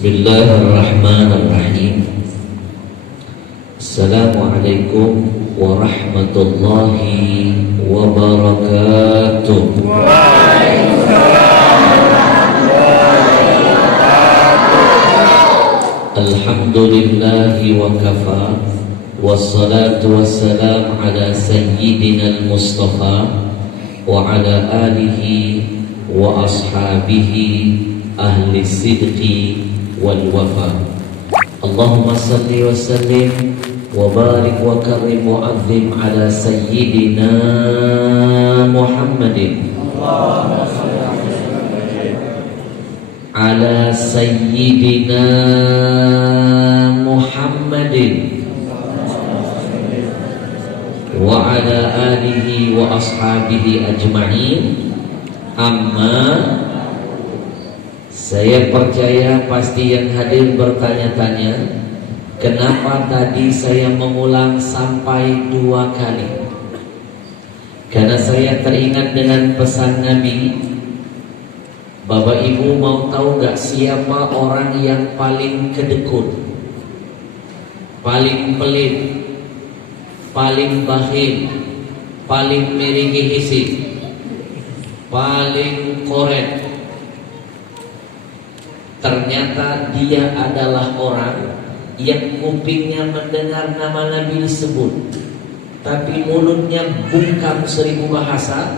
Bismillahirrahmanirrahim. Assalamualaikum warahmatullahi wabarakatuh. Alhamdulillahi wa kafa, wassalatu wassalam ala sayyidina al-mustafa wa ala alihi wa ashabihi ahli sidqi wal wafa. Allahumma salli wa sallim wa barik wa karim wa azim ala sayyidina Muhammadin ala sayyidina Muhammadin wa ala alihi wa ashabihi ajma'in. Amma, saya percaya pasti yang hadir bertanya-tanya, kenapa tadi saya mengulang sampai 2 kali? Karena saya teringat dengan pesan Nabi. Bapak Ibu mau tahu gak siapa orang yang paling kedekut, paling pelit, paling bakhil, paling miriki hisib, paling koret? Ternyata dia adalah orang yang kupingnya mendengar nama Nabi disebut, tapi mulutnya bungkam 1000 bahasa,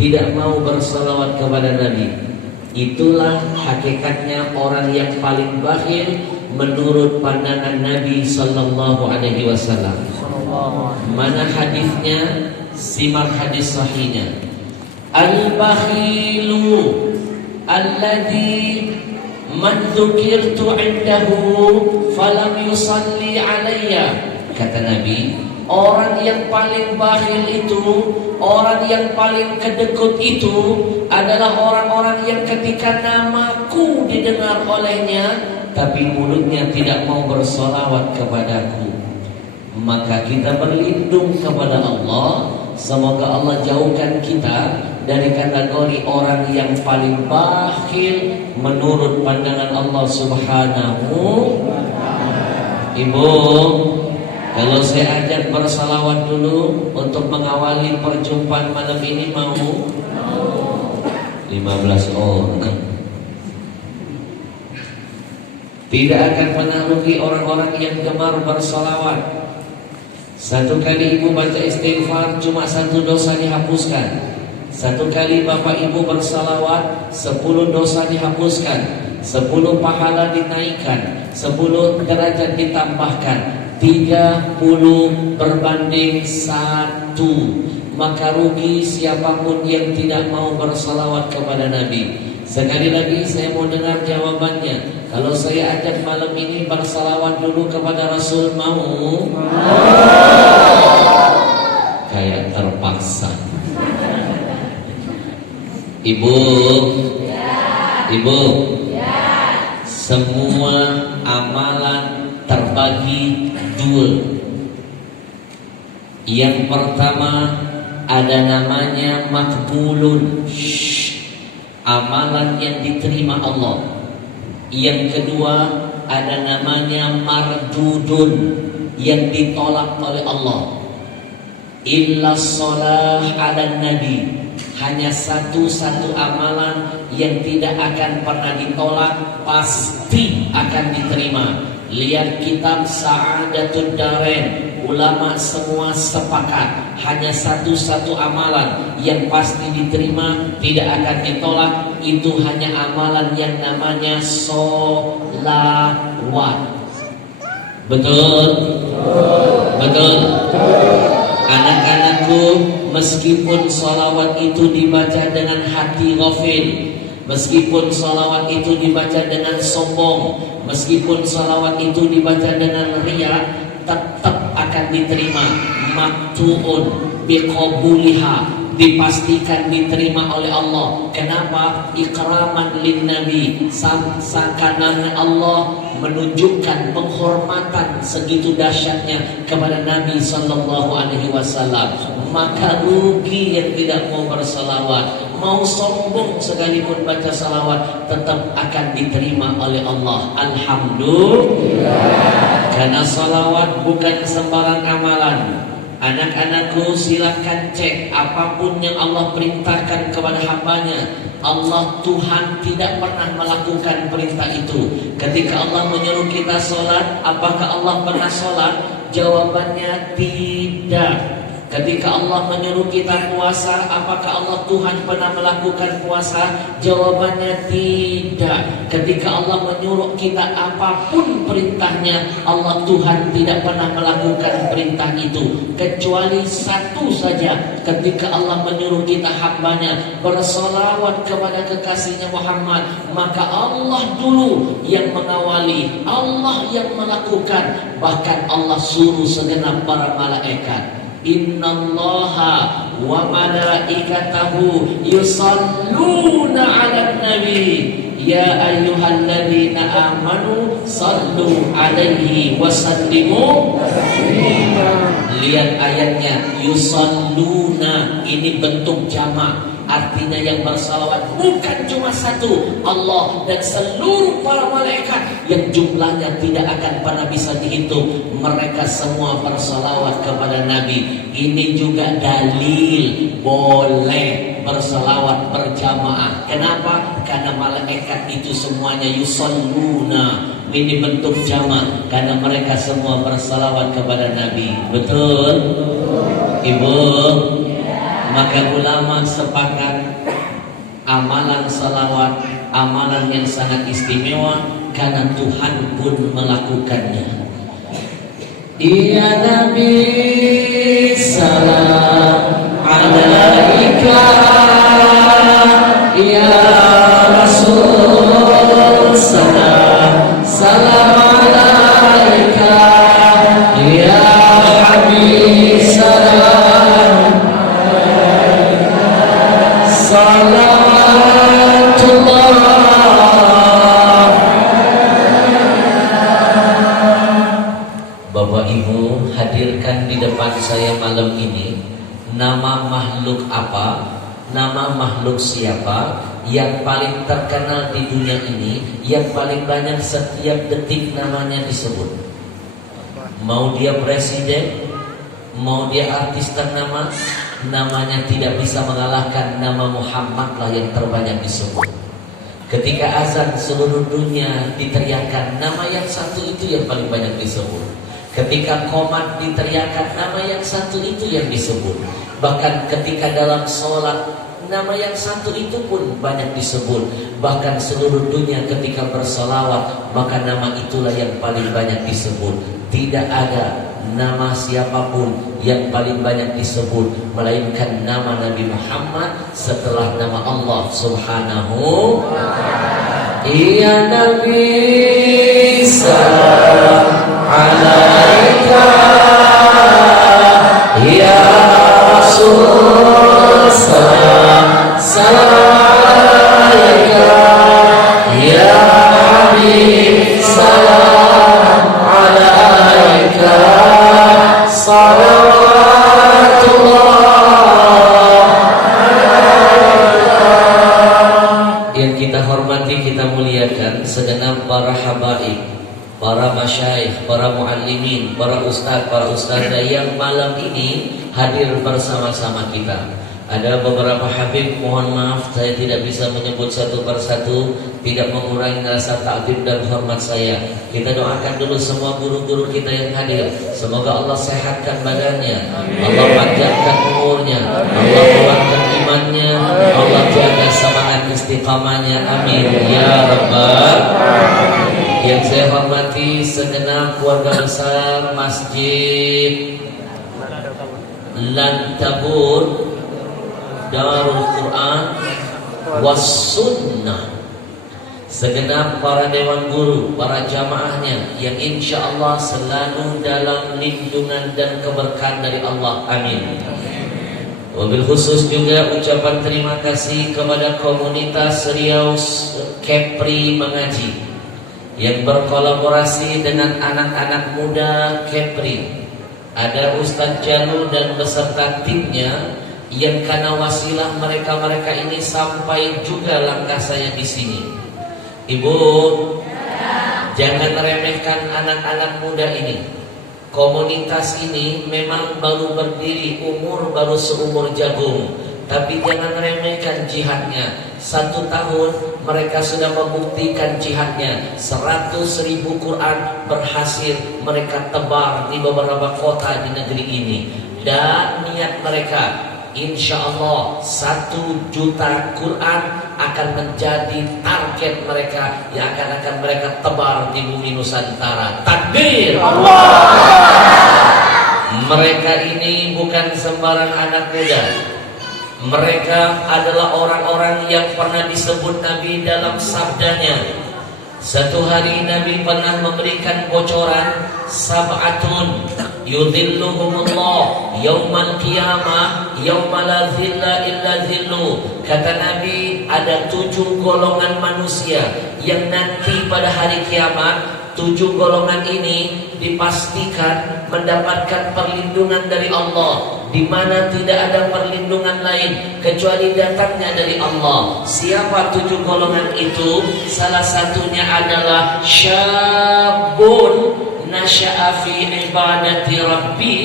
tidak mau bersalawat kepada Nabi. Itulah hakikatnya orang yang paling bakhil menurut pandangan Nabi Sallallahu Alaihi Wasallam. Mana hadisnya? Simak hadis sahihnya. Al-bakhilu alladhi man dzukirtu indahu falam yusalli alayya. Kata Nabi, orang yang paling bakhil itu, orang yang paling kedekut itu adalah orang-orang yang ketika namaku didengar olehnya, tapi mulutnya tidak mau bersolawat kepadaku. Maka kita berlindung kepada Allah. Semoga Allah jauhkan kita dari kategori orang yang paling bakhil menurut pandangan Allah Subhanahu. Ibu, kalau saya ajak bersalawat dulu untuk mengawali perjumpaan malam ini, mau? 15 orang. Tidak akan pernah rugi orang-orang yang gemar bersalawat. 1 kali ibu baca istighfar, cuma 1 dosa dihapuskan. 1 kali bapak ibu bersalawat, 10 dosa dihapuskan, 10 pahala dinaikkan, 10 derajat ditambahkan, 30 berbanding 1. Maka rugi siapapun yang tidak mau bersalawat kepada Nabi. Sekali lagi saya mau dengar jawabannya. Kalau saya ajak malam ini bersalawat dulu kepada Rasul, mau? Kayak terpaksa. Ibu, Ibu, semua amalan terbagi 2. Yang pertama ada namanya makbulun, amalan yang diterima Allah. Yang kedua ada namanya mardudun, yang ditolak oleh Allah. Illa shalah ala nabi, hanya satu amalan yang tidak akan pernah ditolak, pasti akan diterima. Lihat kitab Sa'adatud Darain, ulama semua sepakat hanya satu amalan yang pasti diterima, tidak akan ditolak. Itu hanya amalan yang namanya sholawat. Betul? Betul. Anak-anakku, meskipun sholawat itu dibaca dengan hati ghafil, meskipun sholawat itu dibaca dengan sombong, meskipun sholawat itu dibaca dengan riya, tetap akan diterima. Maktuun biqabuliha, dipastikan diterima oleh Allah. Kenapa? Ikraman lin nabi, seakan-akan Allah menunjukkan penghormatan segitu dahsyatnya kepada Nabi Sallallahu Alaihi Wasallam. Maka rugi yang tidak mau bersalawat. mau sombong sekalipun baca salawat tetap akan diterima oleh Allah. Alhamdulillah. Karena salawat bukan sembarang amalan. Anak-anakku, silakan cek apapun yang Allah perintahkan kepada hambanya. Allah Tuhan tidak pernah melakukan perintah itu. Ketika Allah menyuruh kita sholat, apakah Allah pernah sholat? Jawabannya tidak. Ketika Allah menyuruh kita puasa, apakah Allah Tuhan pernah melakukan puasa? Jawabannya tidak. Ketika Allah menyuruh kita apapun perintahnya, Allah Tuhan tidak pernah melakukan perintah itu. Kecuali satu saja, ketika Allah menyuruh kita hambanya bersolawat kepada kekasihnya Muhammad, maka Allah dulu yang mengawali, Allah yang melakukan. Bahkan Allah suruh segenap para malaikat. Innallaha wa malaikatahu yusalluna 'alan nabi ya ayyuhalladzina amanu sallu 'alaihi wa sallimu taslima. Lihat ayatnya, yusalluna, ini bentuk jamak. Artinya yang bersalawat bukan cuma satu, Allah dan seluruh para malaikat yang jumlahnya tidak akan pernah bisa dihitung. Mereka semua bersalawat kepada Nabi. Ini juga dalil boleh bersalawat berjamaah. Kenapa? Karena malaikat itu semuanya yusalluna. Ini bentuk jamak karena mereka semua bersalawat kepada Nabi. Betul? Ibu? Maka ulama sepakat amalan salawat, amalan yang sangat istimewa karena Tuhan pun melakukannya. Ya Nabi salam alaika, ya Rasul salam alaika, ya Habib salam salawatullah. Bapak Ibu, hadirkan di depan saya malam ini nama makhluk apa, nama makhluk siapa yang paling terkenal di dunia ini, yang paling banyak setiap detik namanya disebut. Mau dia presiden, mau dia artis ternama, namanya tidak bisa mengalahkan nama Muhammad lah yang terbanyak disebut. Ketika azan seluruh dunia diteriakkan, nama yang satu itu yang paling banyak disebut. Ketika qomat diteriakkan, nama yang satu itu yang disebut. Bahkan ketika dalam sholat, nama yang satu itu pun banyak disebut. Bahkan seluruh dunia ketika bersolawat, maka nama itulah yang paling banyak disebut. Tidak ada nama siapapun yang paling banyak disebut melainkan nama Nabi Muhammad setelah nama Allah Subhanahu wa ta'ala. Ya Nabi salam alaika, ya Rasul salam alaika, ya Habib salam alaika salawatullah. Yang kita hormati, kita muliakan segenap para habaib, para masyayikh, para muallimin, para ustaz, para ustazah yang malam ini hadir bersama-sama kita. Ada beberapa habib, mohon maaf saya tidak bisa menyebut satu persatu, tidak mengurangi rasa takdim dan hormat saya. Kita doakan dulu semua guru-guru kita yang hadir. Semoga Allah sehatkan badannya, Allah panjangkan umurnya, Allah kuatkan imannya, Allah jaga semangat istiqamahnya. Amin ya rabbal alamin. Yang saya hormati segenap keluarga besar Masjid Lantabur Darul Quran was Sunnah, segenap para dewan guru, para jamaahnya yang insya Allah selalu dalam lindungan dan keberkahan dari Allah. Amin. Wabil khusus juga ucapan terima kasih kepada komunitas Riau Kepri Mengaji yang berkolaborasi dengan anak-anak muda Kepri. Ada Ustadz Janu dan beserta timnya yang karena wasilah mereka ini sampai juga langkah saya di sini. Ibu, jangan remehkan anak-anak muda ini. Komunitas ini memang baru berdiri, umur baru seumur jagung, tapi jangan remehkan jihadnya. 1 tahun mereka sudah membuktikan jihadnya. 100.000 Quran berhasil mereka tebar di beberapa kota di negeri ini. Dan niat mereka, insya Allah 1 juta Quran akan menjadi target mereka yang akan mereka tebar di bumi Nusantara. Takbir! Mereka ini bukan sembarang anak muda. Mereka adalah orang-orang yang pernah disebut Nabi dalam sabdanya. Satu hari Nabi pernah memberikan bocoran, sab'atun yudhilluhumullah yaumal qiyamah yauma la dhilla illa dhillu. Kata Nabi, ada 7 golongan manusia yang nanti pada hari kiamat 7 golongan ini dipastikan mendapatkan perlindungan dari Allah, di mana tidak ada perlindungan lain kecuali datangnya dari Allah. Siapa 7 golongan itu? Salah satunya adalah syabun nasya'a fi ibadati rabbi.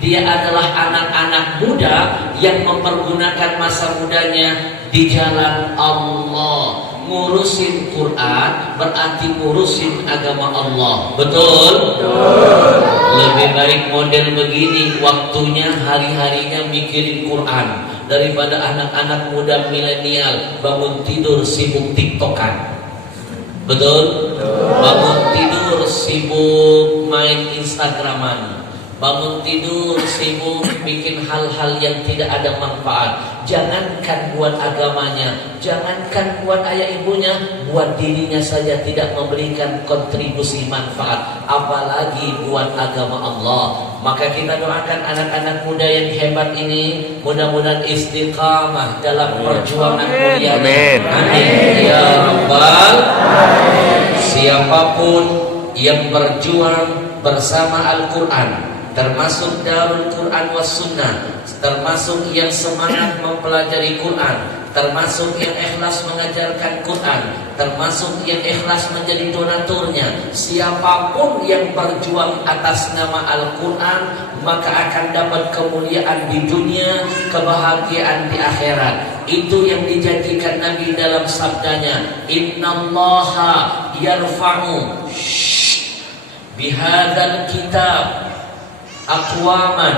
Dia adalah anak-anak muda yang mempergunakan masa mudanya di jalan Allah. Ngurusin Quran berarti ngurusin agama Allah. Betul? Lebih baik model begini, waktunya hari-harinya mikirin Quran, daripada anak-anak muda milenial bangun tidur sibuk tiktokan. Betul? Bangun tidur sibuk main Instagraman, bangun tidur sibuk bikin hal-hal yang tidak ada manfaat. Jangankan buat agamanya, jangankan buat ayah ibunya, buat dirinya saja tidak memberikan kontribusi manfaat, apalagi buat agama Allah. Maka kita doakan anak-anak muda yang hebat ini, mudah-mudahan istiqamah dalam perjuangan mulia. Amin. Amin ya rabbal alamin. Siapapun yang berjuang bersama Al-Quran, termasuk Darul Quran was Sunnah, termasuk yang semangat mempelajari Quran, termasuk yang ikhlas mengajarkan Quran, termasuk yang ikhlas menjadi donaturnya. Siapapun yang berjuang atas nama Al-Quran, maka akan dapat kemuliaan di dunia, kebahagiaan di akhirat. Itu yang dijanjikan Nabi dalam sabdanya, innallaha yarfa'u bihadzal kitab aqwaman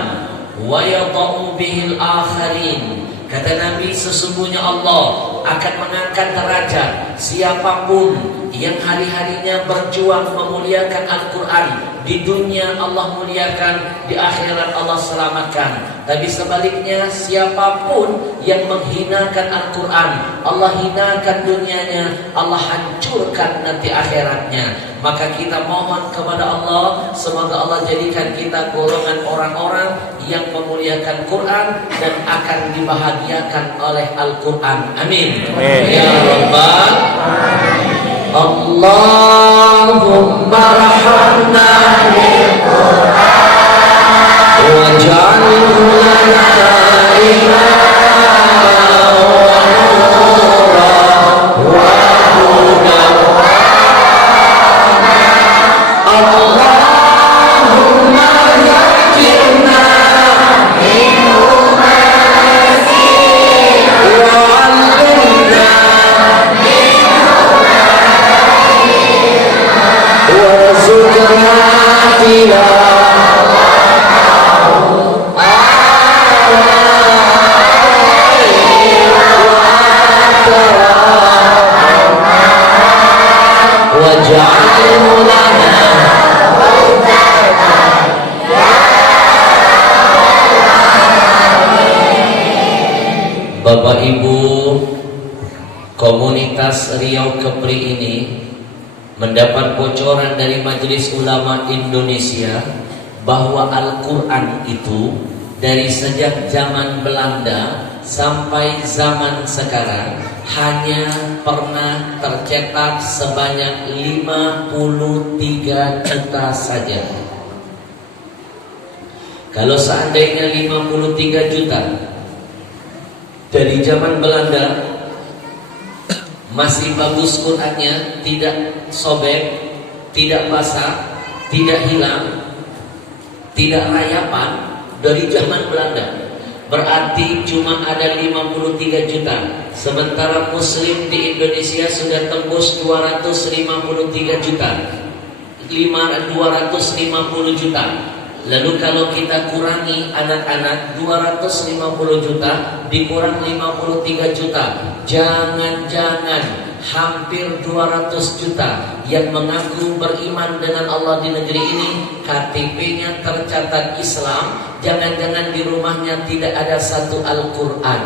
wa yadha'u bihil akharin. Kata Nabi, sesungguhnya Allah akan mengangkat derajat siapapun yang hari-harinya berjuang memuliakan Al-Quran. Di dunia Allah muliakan, di akhirat Allah selamatkan. Tapi sebaliknya, siapapun yang menghinakan Al-Quran, Allah hinakan dunianya, Allah hancurkan nanti akhiratnya. Maka kita mohon kepada Allah, semoga Allah jadikan kita golongan orang-orang yang memuliakan Quran dan akan dibahagiakan oleh Al-Quran. Amin. Ya Rabbal Allahumma rahamna bil Quran waj'alhu lana imaman wa nuran wa hudan. Allahumma yaghfirna minhu ma nasina wa 'allimna warzuqna tilawatahu waj'alhu lana Bapak Ibu, komunitas Riau Kepri ini mendapat bocoran dari Majelis Ulama Indonesia bahwa Al-Quran itu dari sejak zaman Belanda sampai zaman sekarang hanya pernah tercetak sebanyak 53 juta saja. Kalau seandainya 53 juta Dari zaman Belanda masih bagus Qurannya, tidak sobek, tidak basah, tidak hilang, tidak rayapan. Dari zaman Belanda berarti cuma ada 53 juta. Sementara muslim di Indonesia sudah tembus 253 juta, 250 juta. Lalu kalau kita kurangi anak-anak, 250 juta dikurang 53 juta, jangan-jangan hampir 200 juta yang mengaku beriman dengan Allah di negeri ini, KTP-nya tercatat Islam, jangan-jangan di rumahnya tidak ada satu Al-Quran.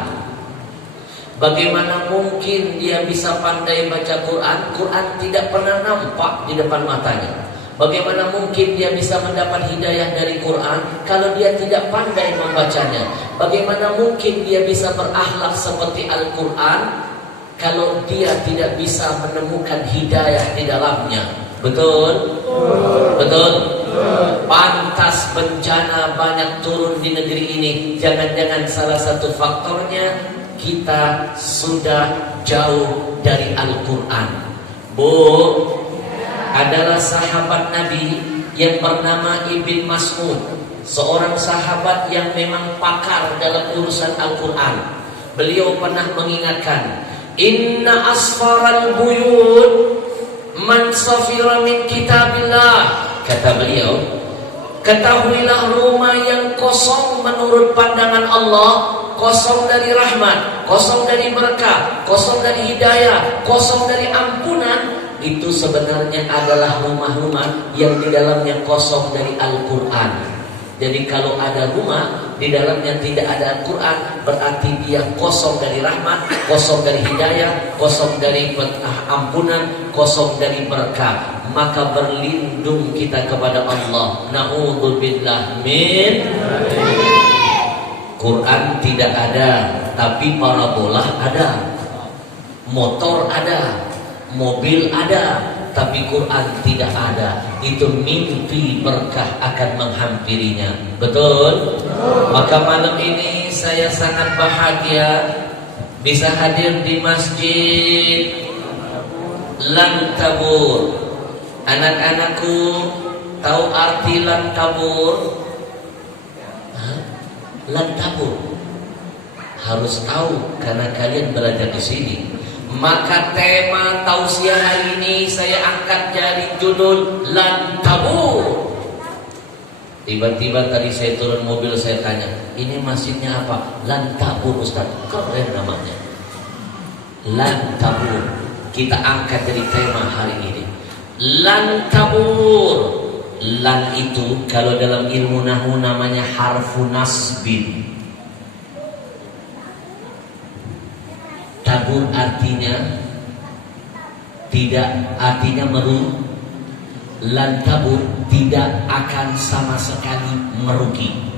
Bagaimana mungkin dia bisa pandai baca Quran? Quran tidak pernah nampak di depan matanya. Bagaimana mungkin dia bisa mendapat hidayah dari Quran kalau dia tidak pandai membacanya? Bagaimana mungkin dia bisa berakhlak seperti Al-Quran kalau dia tidak bisa menemukan hidayah di dalamnya? Betul? Betul? Pantas bencana banyak turun di negeri ini. Jangan-jangan salah satu faktornya kita sudah jauh dari Al-Quran. Bu, adalah sahabat Nabi yang bernama Ibn Mas'ud, seorang sahabat yang memang pakar dalam urusan Al-Quran. Beliau pernah mengingatkan, inna asfaral buyut man safira min kitabillah. Kata beliau, ketahuilah rumah yang kosong menurut pandangan Allah, kosong dari rahmat, kosong dari berkah, kosong dari hidayah, kosong dari ampunan, itu sebenarnya adalah rumah-rumah yang di dalamnya kosong dari Al-Quran. Jadi kalau ada rumah di dalamnya tidak ada Al-Quran, berarti dia kosong dari rahmat, kosong dari hidayah, kosong dari ampunan, kosong dari berkah. Maka berlindung kita kepada Allah. Na'udzubillah min. Quran tidak ada, tapi parabola ada, motor ada, mobil ada, tapi Quran tidak ada. Itu mimpi berkah akan menghampirinya. Betul? Maka malam ini saya sangat bahagia bisa hadir di Masjid Lantabur. Anak-anakku tahu arti Lantabur? Lantabur harus tahu karena kalian belajar di sini. Maka tema tausiah hari ini saya angkat dari judul Lantabur. Tiba-tiba tadi saya turun mobil, saya tanya, ini masjidnya apa? Lantabur Ustaz. Keren namanya, Lantabur. Kita angkat dari tema hari ini, Lantabur. Lan itu kalau dalam ilmu nahwu namanya harfu nasbin. Tabur artinya tidak, artinya merugi. Lan tabur tidak akan sama sekali merugi.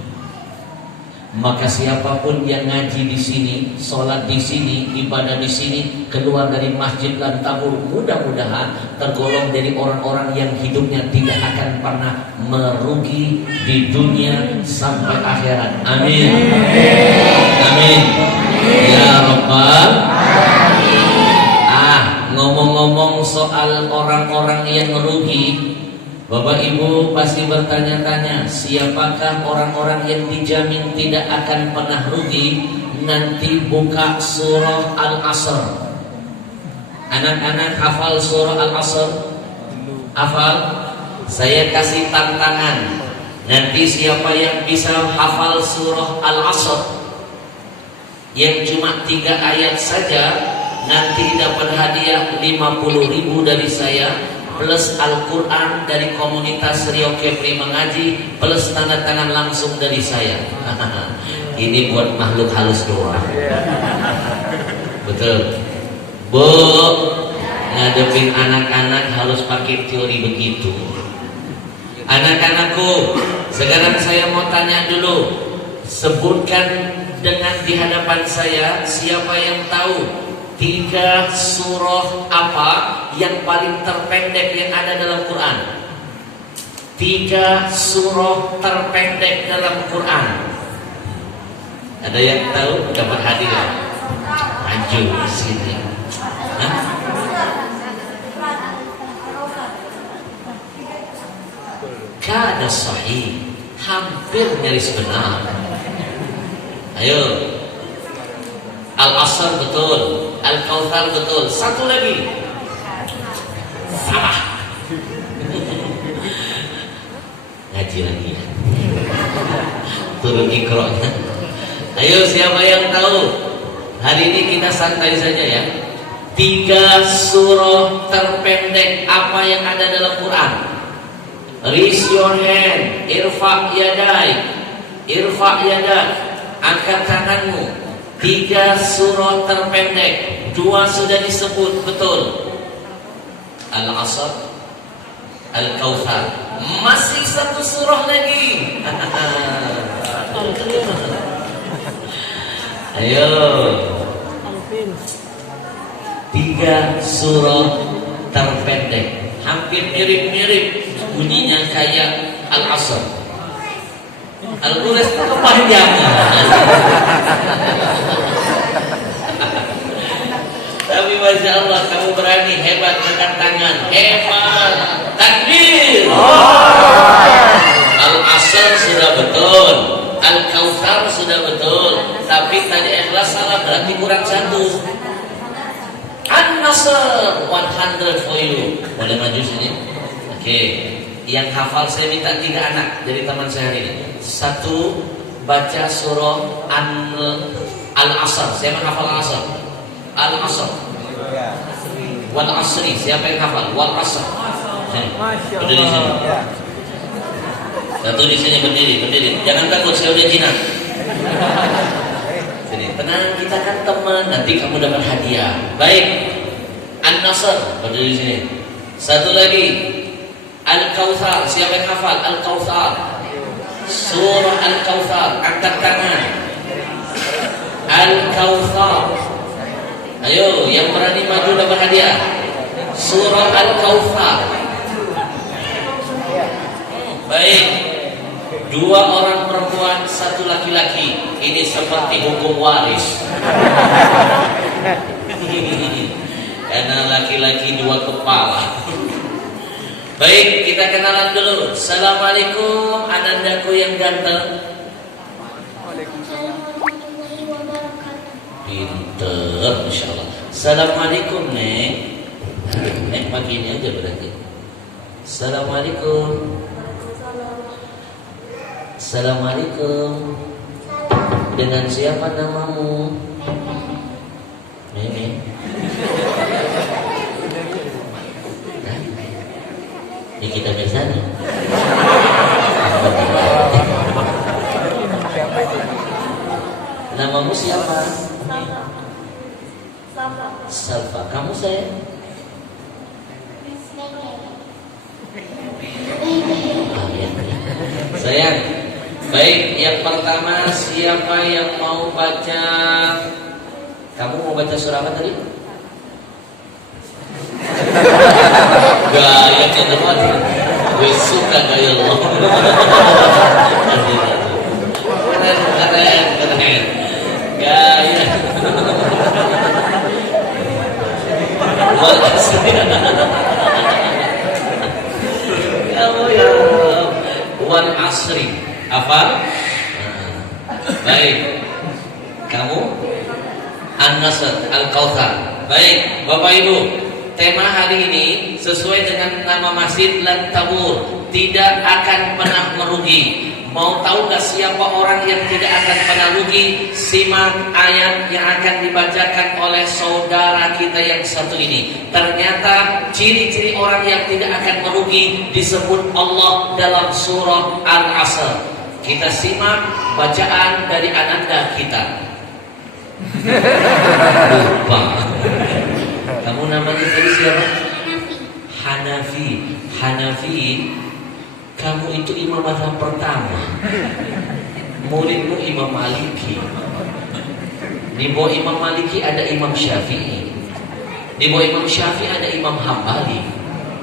Maka siapapun yang ngaji di sini, sholat di sini, ibadah di sini, keluar dari Masjid Lantabur, mudah-mudahan tergolong dari orang-orang yang hidupnya tidak akan pernah merugi di dunia sampai akhirat. Amin. Amin. Ya Rabbal. Ngomong-ngomong soal orang-orang yang merugi, Bapak Ibu pasti bertanya-tanya, siapakah orang-orang yang dijamin tidak akan pernah rugi? Nanti buka surah Al-Asr. Anak-anak hafal surah Al-Asr? Hafal? Saya kasih tantangan. Nanti siapa yang bisa hafal surah Al-Asr yang cuma 3 ayat saja, nanti dapat hadiah 50.000 dari saya, plus Al-Quran dari komunitas Rio Kepri Mengaji, plus tanda tangan langsung dari saya. Ini buat makhluk halus doang. Betul. Bu, ngadepin anak-anak harus pakai teori begitu. Anak-anakku, sekarang saya mau tanya dulu. Sebutkan dengan di hadapan saya, siapa yang tahu 3 surah apa yang paling terpendek yang ada dalam Quran? 3 surah terpendek dalam Quran. Ada yang tahu? Dapat hadiah. maju di sini. Hah? Kada sahih, hampir nyaris benar. Ayo. Al-Asr betul, Al-Kautsar betul. Satu lagi. Salah. Ngaji lagi. Turun Iqra-nya. Ayo, siapa yang tahu? Hari ini kita santai saja ya. 3 surah terpendek apa yang ada dalam Quran? Raise your hand. Irfa yadai. Irfa yadak. Angkat tanganmu. 3 surah terpendek. 2 sudah disebut, betul. Al-Asr, Al-Kautsar. Masih 1 surah lagi. Ayo. 3 surah terpendek. Hampir mirip-mirip bunyinya kayak Al-Asr. Al-Qur'an itu kepanjangan. Tapi Masya Allah, kamu berani, hebat, angkat tangan, hebat, takbir. Al-Asr sudah betul, Al-Kautsar sudah betul, tapi tadi ikhlas salah, berarti kurang 1. An-Nasr 100 for you. Boleh maju sini? Oke. Yang hafal saya minta 3 anak dari teman saya hari ini. 1 baca surah Al-Asr. Siapa yang hafal Al-Asr? Al-Asr. Wal Asri. Siapa yang hafal? Wal Asr. Berdiri sini. Satu di sini berdiri. Jangan takut, saya udah jinak. Sini, tenang, kita kan teman. Nanti kamu dapat hadiah. Baik. An-Nasr. Berdiri sini. Satu lagi. Al-Kautsar. Siapa yang hafal? Al-Kautsar. Surah Al-Kautsar. Angkat tangan. Al-Kautsar. Ayo, yang berani maju dapat hadiah. Surah Al-Kautsar. Baik. 2 orang perempuan, 1 laki-laki. Ini seperti hukum waris. Karena laki-laki 2 kepala. Baik, kita kenalan dulu. Assalamualaikum, anandaku yang ganteng. Pinter, Masya Allah. Assalamualaikum, Nek. Nek pagi ini aja berarti. Assalamualaikum. Assalamualaikum. Dengan siapa namamu? Meme. Ini kita biasa nih. Namamu siapa? Salva. Kamu saya? Sayang. Baik, yang pertama siapa yang mau baca? Kamu mau baca surah apa tadi? Gaya cenderung, gue suka gaya lo. Keren. Gaya. Kamu ya. Wal Asri. Apa? Baik. Kamu? An-Nasr, Al-Kautsar. Baik, Bapak Ibu. Tema hari ini sesuai dengan nama masjid Lan Tabur, tidak akan pernah merugi. Mau tahu gak siapa orang yang tidak akan pernah rugi? Simak ayat yang akan dibacakan oleh saudara kita yang satu ini. Ternyata ciri-ciri orang yang tidak akan merugi disebut Allah dalam surah Al-Asr. Kita simak bacaan dari ananda kita. Lupa. Kamu namanya tadi siapa? Hanafi. Hanafi. Kamu itu imam mazhab pertama. Muridmu Imam Maliki. Di bawah Imam Maliki ada Imam Syafi'i. Di bawah Imam Syafi'i ada Imam Hambali.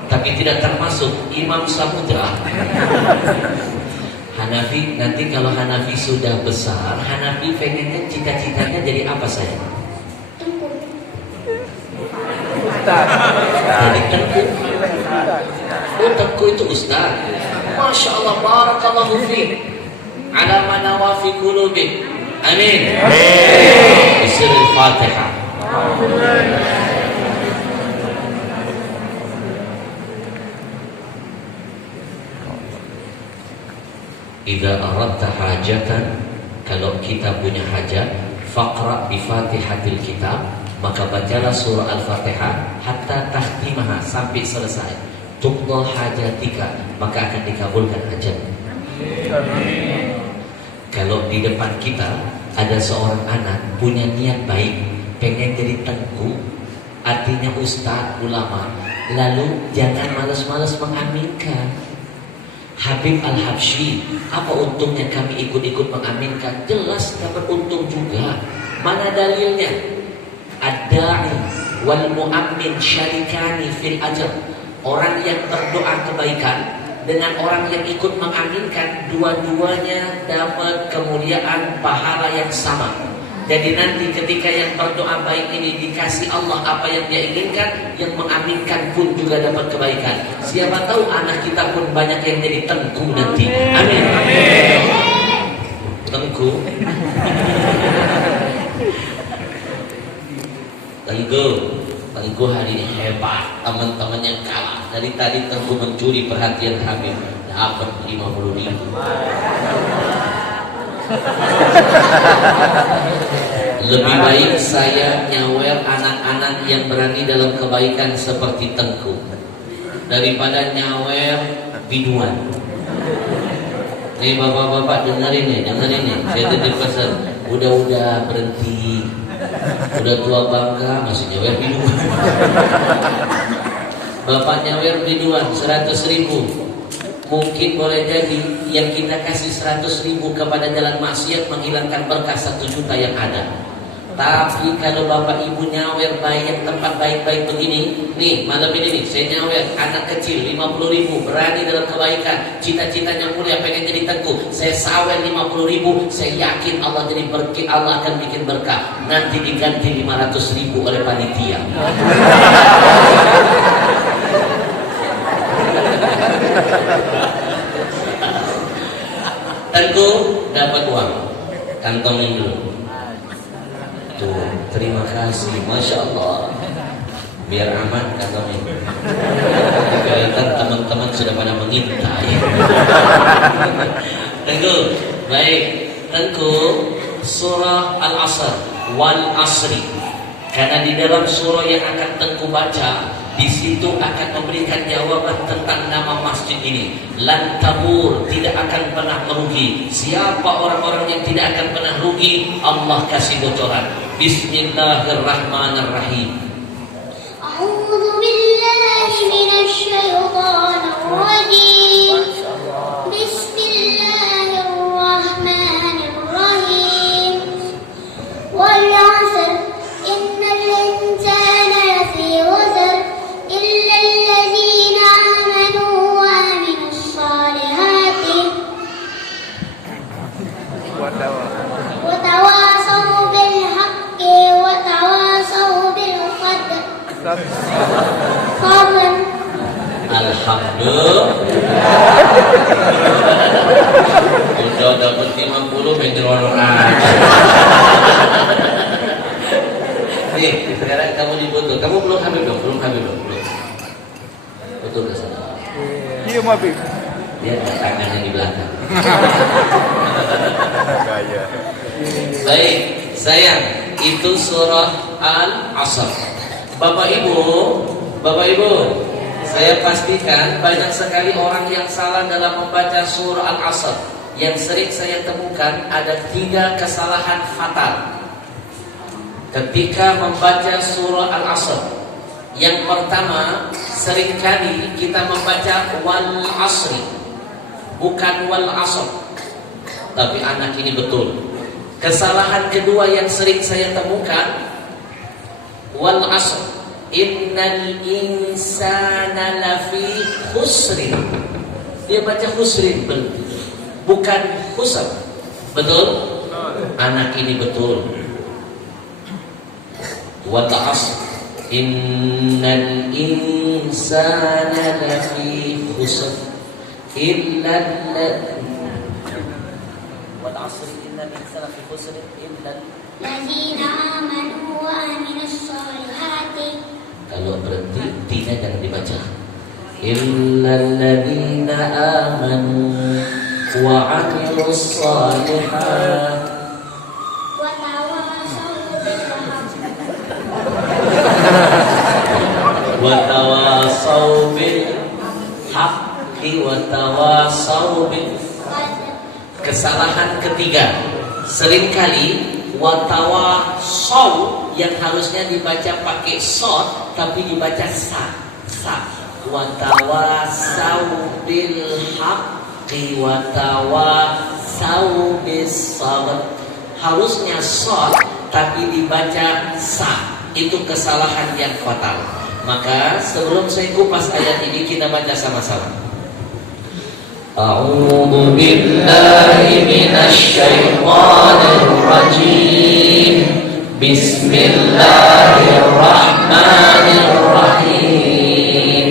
Tapi tidak termasuk Imam Samudra. Hanafi, nanti kalau Hanafi sudah besar, Hanafi pengennya cita-citanya jadi apa saya? Jadi tengku. Oh, tengku itu ustaz. Masya Allah, barakallahu fiik. Ala manawa fi qulubik. Amin. Bismillah al-Fatihah. Idza aradta hajatan, kalau kita punya hajat, faqra bi Fatihatil kitab, maka bacalah surah Al-Fatihah hatta tahtimah, sampai selesai. Tuqda hajatika, maka akan dikabulkan hajat. Kalau di depan kita ada seorang anak punya niat baik, pengen jadi tengku, artinya ustaz, ulama, lalu jangan malas-malas mengaminkan. Habib Al-Habsyi, apa untungnya kami ikut-ikut mengaminkan? Jelas dapat untung juga. Mana dalilnya? Ad-da'i wal mu'ammin syarikani fil ajr. Orang yang berdoa kebaikan dengan orang yang ikut mengaminkan, dua-duanya dapat kemuliaan pahala yang sama. Jadi nanti ketika yang berdoa baik ini dikasih Allah apa yang dia inginkan, yang mengaminkan pun juga dapat kebaikan. Siapa tahu anak kita pun banyak yang jadi tengku nanti. Amin. Amin. Tengku. Tengku hari ini hebat. Teman-teman yang kalah dari tadi Tengku mencuri perhatian Habib, dapat 50.000. Lebih baik saya nyawer anak-anak yang berani dalam kebaikan seperti Tengku daripada nyawer biduan. Nih bapak-bapak dengerin nih, saya titip pesan, udah berhenti, udah tua bangka masih nyawer biduan. Bapak nyawer biduan 100.000. Mungkin boleh jadi yang kita kasih 100.000 kepada jalan maksiat menghilangkan berkah 1 juta yang ada. Tapi kalau bapak ibu nyawer bayar tempat baik-baik begini, nih malam ini nih saya nyawer anak kecil 50.000, berani dalam kebaikan, cita-citanya mulia, pengen jadi tengku, saya sawer 50.000, saya yakin Allah jadi berkah, Allah akan bikin berkah. Nanti diganti 500.000 oleh panitia. Tengku dapat uang, kantongin dulu. Tuh, terima kasih, masya Allah. Biar aman kantongin. Kelihatan teman-teman sudah pada mengintai. Tengku, baik. Tengku, surah Al-Asr, wal asri. Karena di dalam surah yang akan Tengku baca, di situ akan memberikan jawaban tentang nama masjid ini. Lan tabur, tidak akan pernah merugi. Siapa orang-orang yang tidak akan pernah rugi? Allah kasih bocoran. Bismillahirrahmanirrahim. A'udzu billahi minasy syaithanir rajim. Bismillahirrahmanirrahim. Wal 'asr, innal insana lafi khusr. وتواصوا بالحق وتواصوا بالصبر. Alhamdulillah. Udah dapat 50 bentrol aja. Nih, sekarang kamu dibutuh. Kamu belum hamil dong? Belum. Betul ke sana? Iya, Mabib. Dia tangannya di belakang. Gaya. Baik, sayang, itu surah Al-Asr. Bapak Ibu, saya pastikan banyak sekali orang yang salah dalam membaca surah Al-Asr. Yang sering saya temukan ada 3 kesalahan fatal ketika membaca surah Al-Asr. Yang pertama, seringkali kita membaca wal asri, bukan wal asr. Tapi anak ini betul. Kesalahan kedua yang sering saya temukan, wal asr, innal insana lafi khusrin. Dia baca khusrin, bukan khusr. Betul? Anak ini betul. Wal asr, Innal insana lafi khusr illa wal 'asri innal insana lafi khusr illa allazina amanu wa amilus solihati. Kalau berhenti tidak jangan dibaca. Illal ladzina amanu wa amilus solihat Wa tawasaw bil wa tawasaw bil haqqi wa tawasaw bil. Kesalahan ketiga, seringkali watawasaw yang harusnya dibaca pakai sod tapi dibaca sa. Watawasaw bil haqqi watawasaw bis sabr. Harusnya sod tapi dibaca sa. Itu kesalahan yang fatal. Maka sebelum saya kupas ayat ini kita baca sama-sama. A'udzu billahi minasy syaithanir rajim. Bismillahirrahmanirrahim.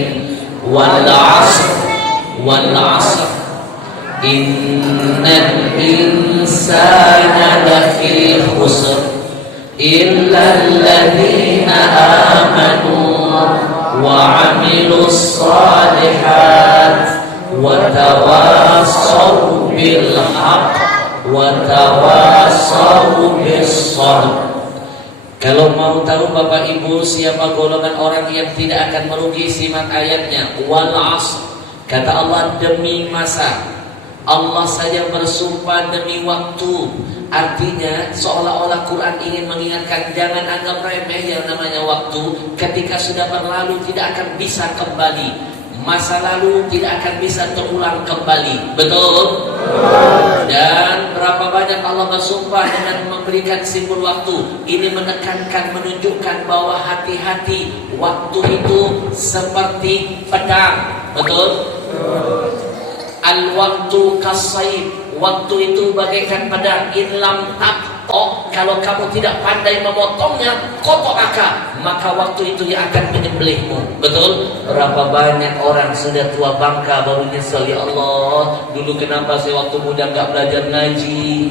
Wal 'asr innal insana lafi khusr illa alladzina amanu wa 'amilus solihat wa tawasaw bil haqq wa tawasaw bis sabr. Kalau mau tahu Bapak Ibu siapa golongan orang yang tidak akan merugi, simak ayatnya. Wal 'asr, kata Allah demi masa. Allah saja bersumpah demi waktu. Artinya seolah-olah Quran ingin mengingatkan jangan anggap remeh yang namanya waktu. Ketika sudah berlalu tidak akan bisa kembali. Masa lalu tidak akan bisa terulang kembali. Betul? Dan berapa banyak Allah bersumpah dengan memberikan simbol waktu. Ini menekankan, menunjukkan bahwa hati-hati, waktu itu seperti pedang. Betul? Al-waktu kasayid, waktu itu bagaikan pedang. In lam taqta, kalau kamu tidak pandai memotongnya, qata'aka, maka waktu itu yang akan menyembelihmu. Betul? Berapa banyak orang sudah tua bangka baru nyesel, ya Allah, dulu kenapa saya waktu muda nggak belajar ngaji.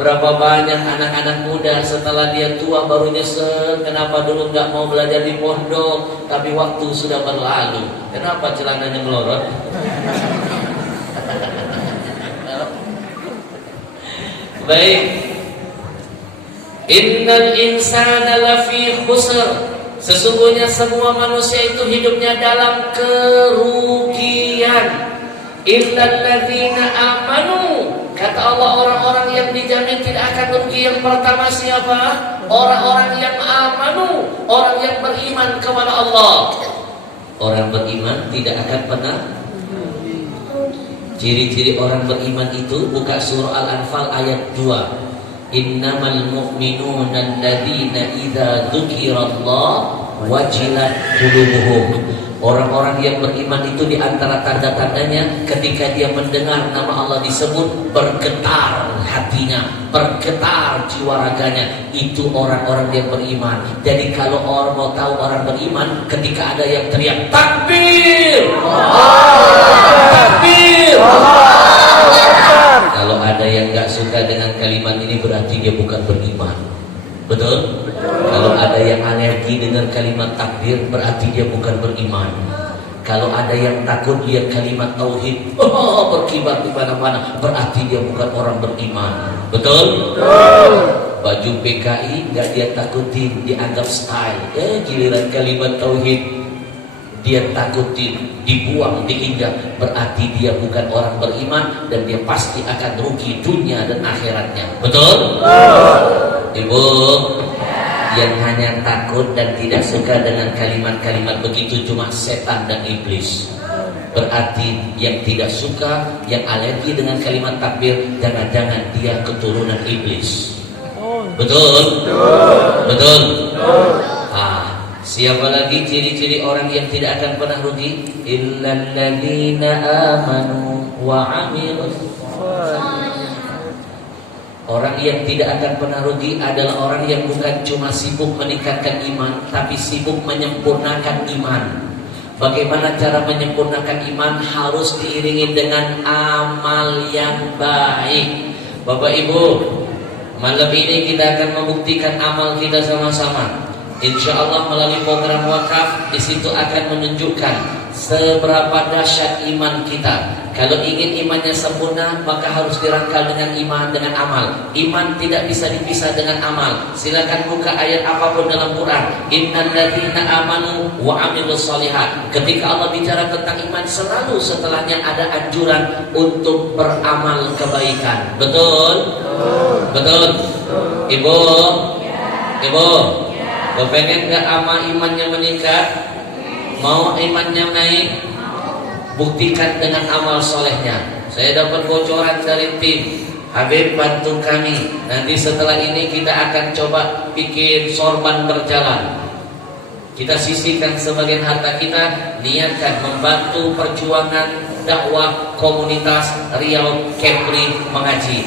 Berapa banyak anak-anak muda setelah dia tua baru nyesel, kenapa dulu nggak mau belajar di pondok, tapi waktu sudah berlalu. Kenapa celananya melorot? Baik. Innal insana lafi khusr. Sesungguhnya semua manusia itu hidupnya dalam kerugian. Illal ladzina amanu. Kata Allah, orang-orang yang dijamin tidak akan rugi. Yang pertama siapa? Orang-orang yang amanu, orang yang beriman kepada Allah. Orang beriman tidak akan pernah. Ciri-ciri orang beriman itu, buka surah Al-Anfal ayat 2. Innamal mu'minuna alladzina idza dzukirallah wajilat qulubuhum. Orang-orang yang beriman itu di antara tanda-tandanya ketika dia mendengar nama Allah disebut bergetar hatinya, bergetar jiwa raganya. Itu orang-orang yang beriman. Jadi kalau orang mau tahu orang beriman, ketika ada yang teriak takbir, takbir. Kalau ada yang nggak suka dengan kalimat ini berarti dia bukan beriman. Betul? Kalau ada yang alergi dengan kalimat takbir berarti dia bukan beriman. Kalau ada yang takut lihat kalimat tauhid, berkibar di mana-mana, berarti dia bukan orang beriman. Betul? Baju PKI nggak dia takutin, dianggap style. Giliran kalimat tauhid dia takutin, dibuang, diinjak, berarti dia bukan orang beriman dan dia pasti akan rugi dunia dan akhiratnya. Betul? Ibu, yang hanya takut dan tidak suka dengan kalimat-kalimat begitu cuma setan dan iblis. Berarti yang tidak suka, yang alergi dengan kalimat takbir, jangan-jangan dia keturunan iblis. Betul? Betul? Siapa lagi ciri-ciri orang yang tidak akan pernah rugi? Illal ladzina amanu wa amilus. Orang Orang yang tidak akan pernah rugi adalah orang yang bukan cuma sibuk meningkatkan iman, tapi sibuk menyempurnakan iman. Bagaimana cara menyempurnakan iman? Harus diiringi dengan amal yang baik. Bapak Ibu, malam ini kita akan membuktikan amal kita sama-sama. Insya Allah melalui program wakaf, di situ akan menunjukkan seberapa dahsyat iman kita. Kalau ingin imannya sempurna, maka harus dirangkal dengan iman, dengan amal. Iman tidak bisa dipisah dengan amal. Silakan buka ayat apapun dalam Quran. Innal ladzina amanu wa amilus shalihat. Ketika Allah bicara tentang iman, selalu setelahnya ada anjuran untuk beramal kebaikan. Betul? Betul. Ibu? Ibu? Kepengen gak ama imannya meningkat? Mau imannya naik? Buktikan dengan amal solehnya. Saya dapat bocoran dari tim. Habib bantu kami. Nanti setelah ini kita akan coba bikin sorban berjalan. Kita sisihkan sebagian harta kita, niatkan membantu perjuangan dakwah komunitas Riau Kepri mengaji.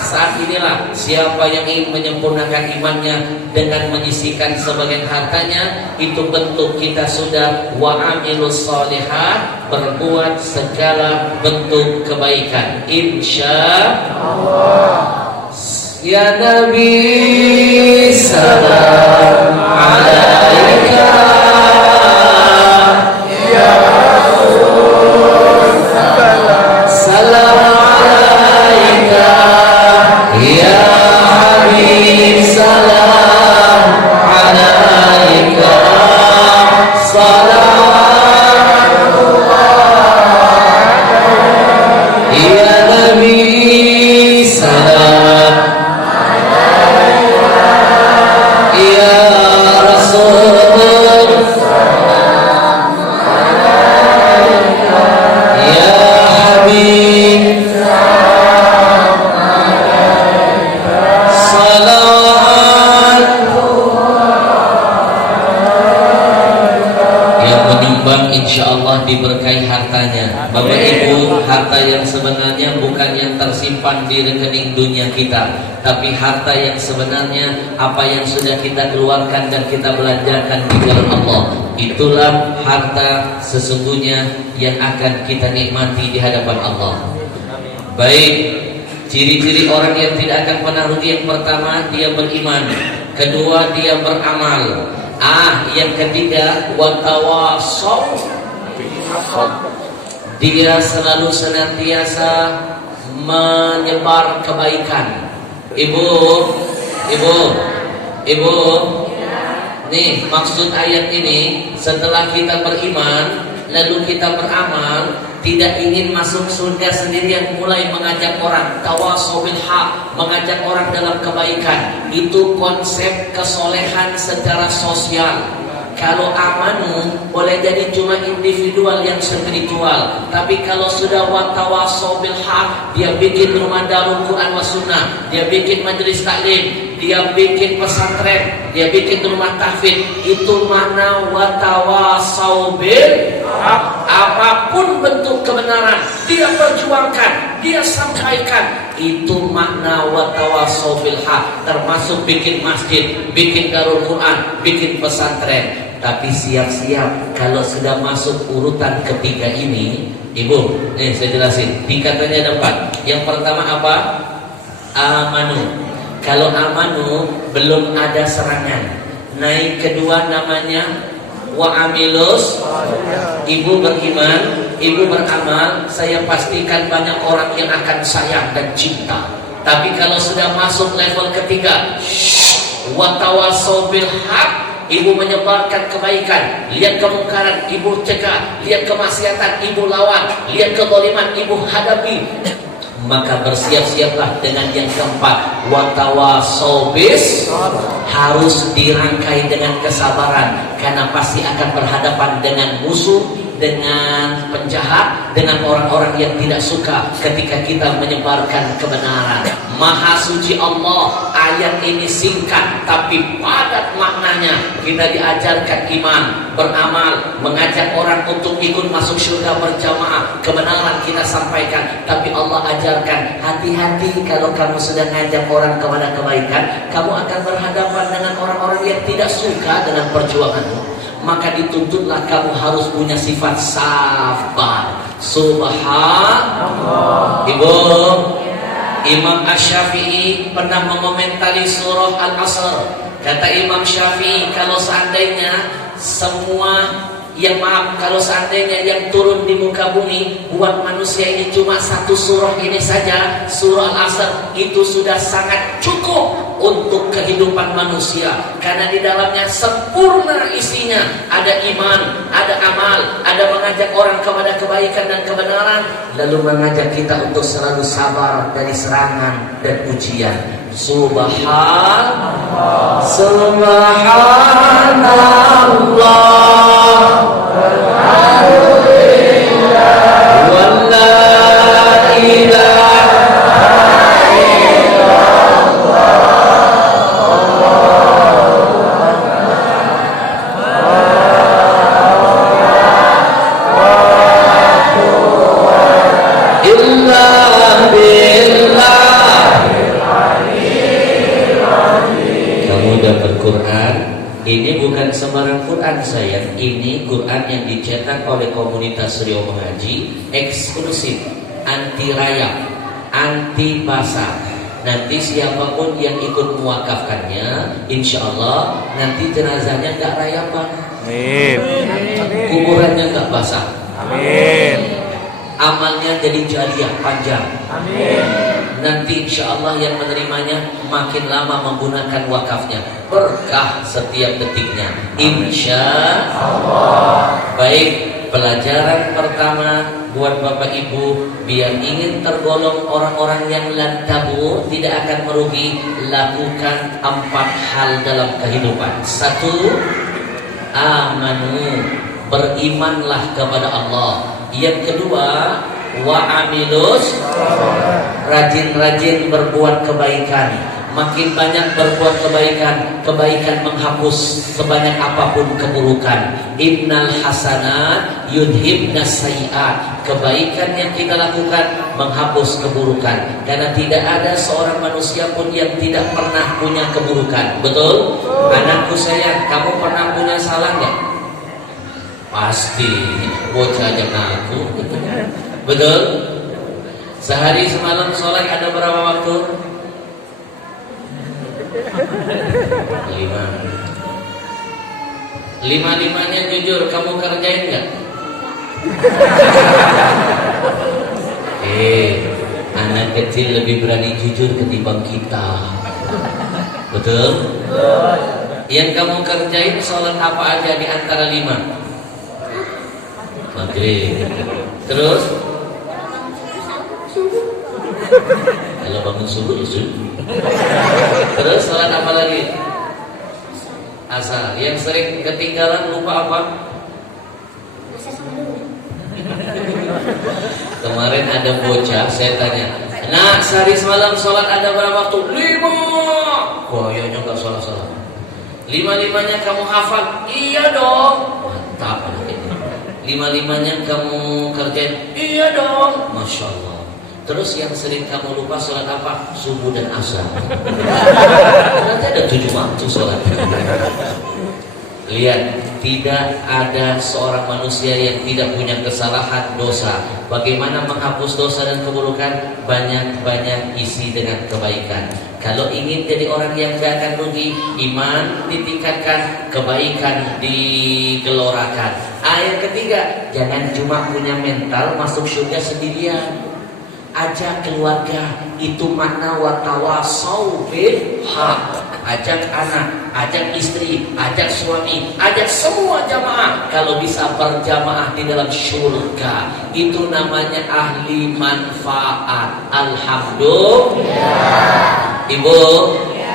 Saat inilah siapa yang ingin menyempurnakan imannya dengan menyisihkan sebagian hartanya, itu bentuk kita sudah wa'amilus sholihat, berbuat segala bentuk kebaikan. Insya Allah. Ya Nabi salam alaika, ya Rasul salam alaika, ya Habib salam alaika, salawatullah ya Nabi salam ya Rasul ya Habib salawat. Yang menyumbang insyaallah diberkahi hartanya. Bapak Ibu, harta yang sebenarnya bukan yang tersimpan di rekening dunia kita, tapi harta yang sebenarnya apa yang sudah kita keluarkan dan kita belanjakan di jalan Allah. Itulah harta sesungguhnya yang akan kita nikmati di hadapan Allah. Baik, ciri-ciri orang yang tidak akan pernah rugi. Yang pertama, dia beriman. Kedua, dia beramal. Yang ketiga, watawassaw. Dia selalu senantiasa menyebar kebaikan. Ibu, nih maksud ayat ini, setelah kita beriman lalu kita beramal, tidak ingin masuk surga sendirian, mulai mengajak orang, tawassaw bil haq, mengajak orang dalam kebaikan. Itu konsep kesolehan secara sosial. Kalau amanu boleh jadi cuma individual yang spiritual, tapi kalau sudah watawassaw bil haq, dia bikin rumah darul Quran wa sunnah, dia bikin majelis taklim, dia bikin pesantren, dia bikin rumah tahfidz. Itu mana watawassaw bil haq. Apapun bentuk kebenaran, dia perjuangkan, dia sampaikan. Itu makna watawassaw bil haq, termasuk bikin masjid, bikin darul Quran, bikin pesantren. Tapi siap-siap kalau sudah masuk urutan ketiga ini, Ibu, saya jelasin. Tingkatannya ada 4. Yang pertama apa? Amanu. Kalau amanu belum ada serangan. Naik kedua namanya wa amilus. Ibu beriman, ibu beramal, saya pastikan banyak orang yang akan sayang dan cinta. Tapi kalau sudah masuk level ketiga, wa tawassaw bil haq, ibu menyebarkan kebaikan, lihat kemungkaran ibu cegah, lihat kemaksiatan ibu lawan, lihat kezaliman ibu hadapi. Maka bersiap-siaplah dengan yang keempat, watawassaw bis, harus dirangkai dengan kesabaran, karena pasti akan berhadapan dengan musuh dengan penjahat, dengan orang-orang yang tidak suka ketika kita menyebarkan kebenaran. Maha suci Allah, ayat ini singkat tapi padat maknanya. Kita diajarkan iman, beramal, mengajak orang untuk ikut masuk surga berjamaah. Kebenaran kita sampaikan, tapi Allah ajarkan hati-hati kalau kamu sedang ngajak orang kepada kebaikan, kamu akan berhadapan dengan orang-orang yang tidak suka dengan perjuanganmu. Maka dituntutlah kamu harus punya sifat sabar. Subhanallah. Ibu, Imam Asy-Syafi'i pernah mengomentari surah Al-Asr. Kata Imam Syafi'i, kalau seandainya kalau seandainya yang turun di muka bumi buat manusia ini cuma satu surah ini saja, surah Al-Asr, itu sudah sangat cukup untuk kehidupan manusia, karena di dalamnya sempurna isinya. Ada iman, ada amal, ada mengajak orang kepada kebaikan dan kebenaran, lalu mengajak kita untuk selalu sabar dari serangan dan ujian. Subhanallah, subhanallah, alhamdulillah, wala ilaha Quran. Ini bukan sembarang Quran sayang. Ini Quran yang dicetak oleh komunitas Rio Mengaji, eksklusif, anti rayap, anti pasar. Nanti siapapun yang ikut mewakafkannya, insya Allah nanti jenazahnya nggak rayapan, kuburannya nggak basah, amin. Amalnya jadi jariah panjang, amin. Nanti insya Allah yang menerimanya makin lama menggunakan wakafnya, berkah setiap detiknya, insya Allah. Baik, pelajaran pertama buat Bapak Ibu, biar ingin tergolong orang-orang yang lan tabur, tidak akan merugi, lakukan 4 hal dalam kehidupan. 1, amanu, berimanlah kepada Allah. Yang kedua, wa amilus, rajin-rajin berbuat kebaikan. Makin banyak berbuat kebaikan, kebaikan menghapus sebanyak apapun keburukan. Innal hasanat yudhibnas sayiat. Kebaikan yang kita lakukan menghapus keburukan. Karena tidak ada seorang manusia pun yang tidak pernah punya keburukan. Betul? Anakku sayang, kamu pernah punya salah nggak? Pasti, bocah aja ngaku. Betul? Sehari semalam sholat ada berapa waktu? 5. 5-5-nya jujur, kamu kerjain nggak? Anak kecil lebih berani jujur ketimbang kita. Betul? Yang kamu kerjain sholat apa aja di antara 5? Maghrib. Terus? Kalau bangun subuh, terus sholat apa lagi? Asar. Yang sering ketinggalan lupa apa? Kemarin ada bocah, saya tanya, nah sehari semalam sholat ada berapa waktu? 5. Kayaknya nggak salah-salah. 5-5-nya kamu hafal? Iya dong. Mantap. 5-5-nya kamu kerjain? Iya dong. Masya Allah. Terus yang sering kamu lupa sholat apa? Subuh dan asar. Ternyata ada 7 waktu sholat. Lihat, tidak ada seorang manusia yang tidak punya kesalahan, dosa. Bagaimana menghapus dosa dan keburukan? Banyak-banyak isi dengan kebaikan. Kalau ingin jadi orang yang gak akan rugi, iman ditingkatkan, kebaikan digelorakan. Yang ketiga, jangan cuma punya mental masuk surga sendirian. Ajak keluarga, itu makna watawasau bil haq. Ajak anak, ajak istri, ajak suami, ajak semua jamaah. Kalau bisa berjamaah di dalam surga, itu namanya ahli manfaat. Alhamdulillah. Ibu,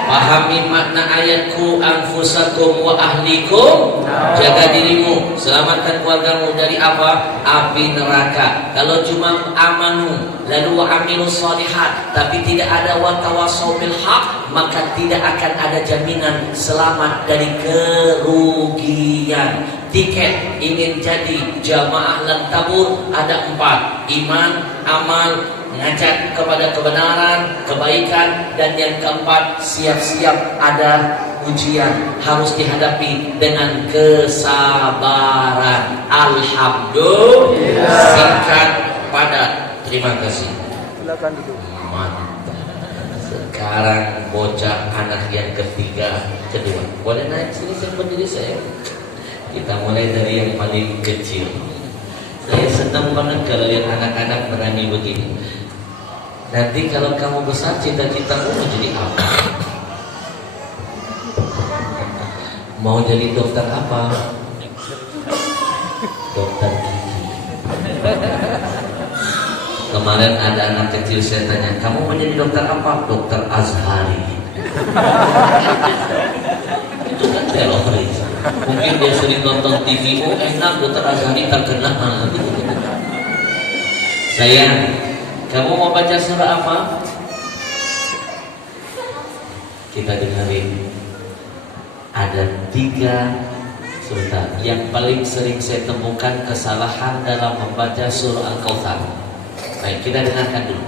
Pahami makna ayatku, anfusakum wa ahlikum. Jaga dirimu, selamatkan keluargamu dari apa? Api neraka. Kalau cuma amanu lalu wa amilus sholihat tapi tidak ada wa tawassaw bil haq, maka tidak akan ada jaminan selamat dari kerugian. Tiket ingin jadi jamaah Lantabur ada 4: iman, amal, mengajak kepada kebenaran, kebaikan, dan yang keempat siap-siap ada ujian, harus dihadapi dengan kesabaran. Alhamdulillah. Singkat, padat. Terima kasih. Silakan duduk. Mantap. Sekarang bocah anak yang kedua. Boleh naik sini, saya berdiri saya. Kita mulai dari yang paling kecil. Saya senang banget kalau lihat anak-anak berani begini. Nanti kalau kamu besar, cita-citamu mau jadi apa? Mau jadi dokter apa? Dokter gigi. Kemarin ada anak kecil, saya tanya, kamu mau jadi dokter apa? Dokter Azhari. Itu kan teroris. Mungkin dia sering nonton TV, oh enak dokter Azhari terkenal. Sayang, kamu mau baca surah apa? Kita dengerin. Ada 3 surah yang paling sering saya temukan kesalahan dalam membaca surah Al-Kautsar. Baik, kita dengarkan dulu.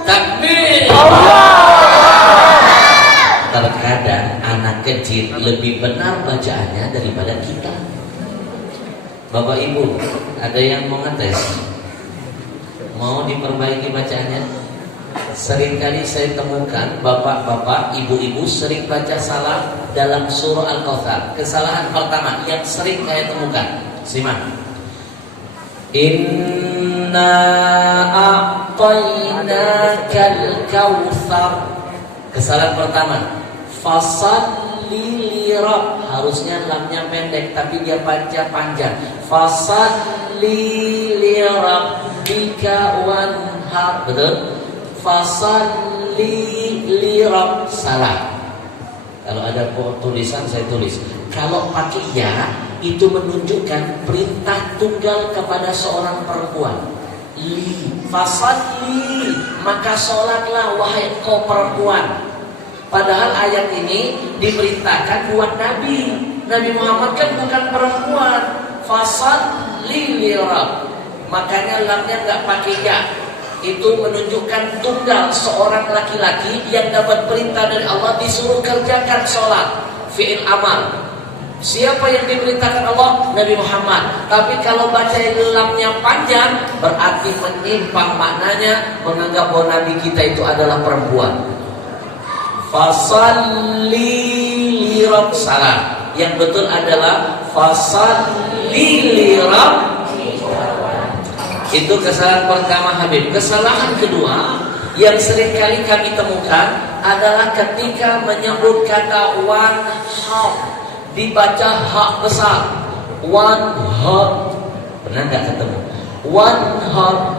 Takbir. Terkadang anak kecil lebih benar bacaannya daripada kita. Bapak Ibu, ada yang mau ngetes? Mau diperbaiki bacaannya? Seringkali saya temukan bapak-bapak, ibu-ibu sering baca salah dalam surah Al-Kautsar. Kesalahan pertama yang sering saya temukan, simak. Inna a'tainakal kautsar. Kesalahan pertama, fasalli lirabb. Harusnya lamnya pendek tapi dia baca panjang. Fasalli lirabbika wanhar. Betul? Fasalli lirabb. Salah. Kalau ada tulisan saya tulis. Kalau pakai ya, itu menunjukkan perintah tunggal kepada seorang perempuan. Fasalli, maka sholatlah wahai kau perempuan. Padahal ayat ini diperintahkan buat Nabi. Nabi Muhammad kan bukan perempuan. Fasalli lirabb. Makanya lamnya nggak pakai ya. Itu menunjukkan tunggal seorang laki-laki yang dapat perintah dari Allah disuruh kerjakan sholat, fi'il amal. Siapa yang diperintahkan Allah? Nabi Muhammad. Tapi kalau baca lamnya panjang, berarti menyimpang maknanya, menganggap bahwa Nabi kita itu adalah perempuan. Fasalli lirabb. Salah. Yang betul adalah fasalli lirabb. Itu kesalahan pertama, Habib. Kesalahan kedua yang sering kali kami temukan adalah ketika menyebut kata one half, dibaca hak besar. One half. Pernah nggak ketemu? One half.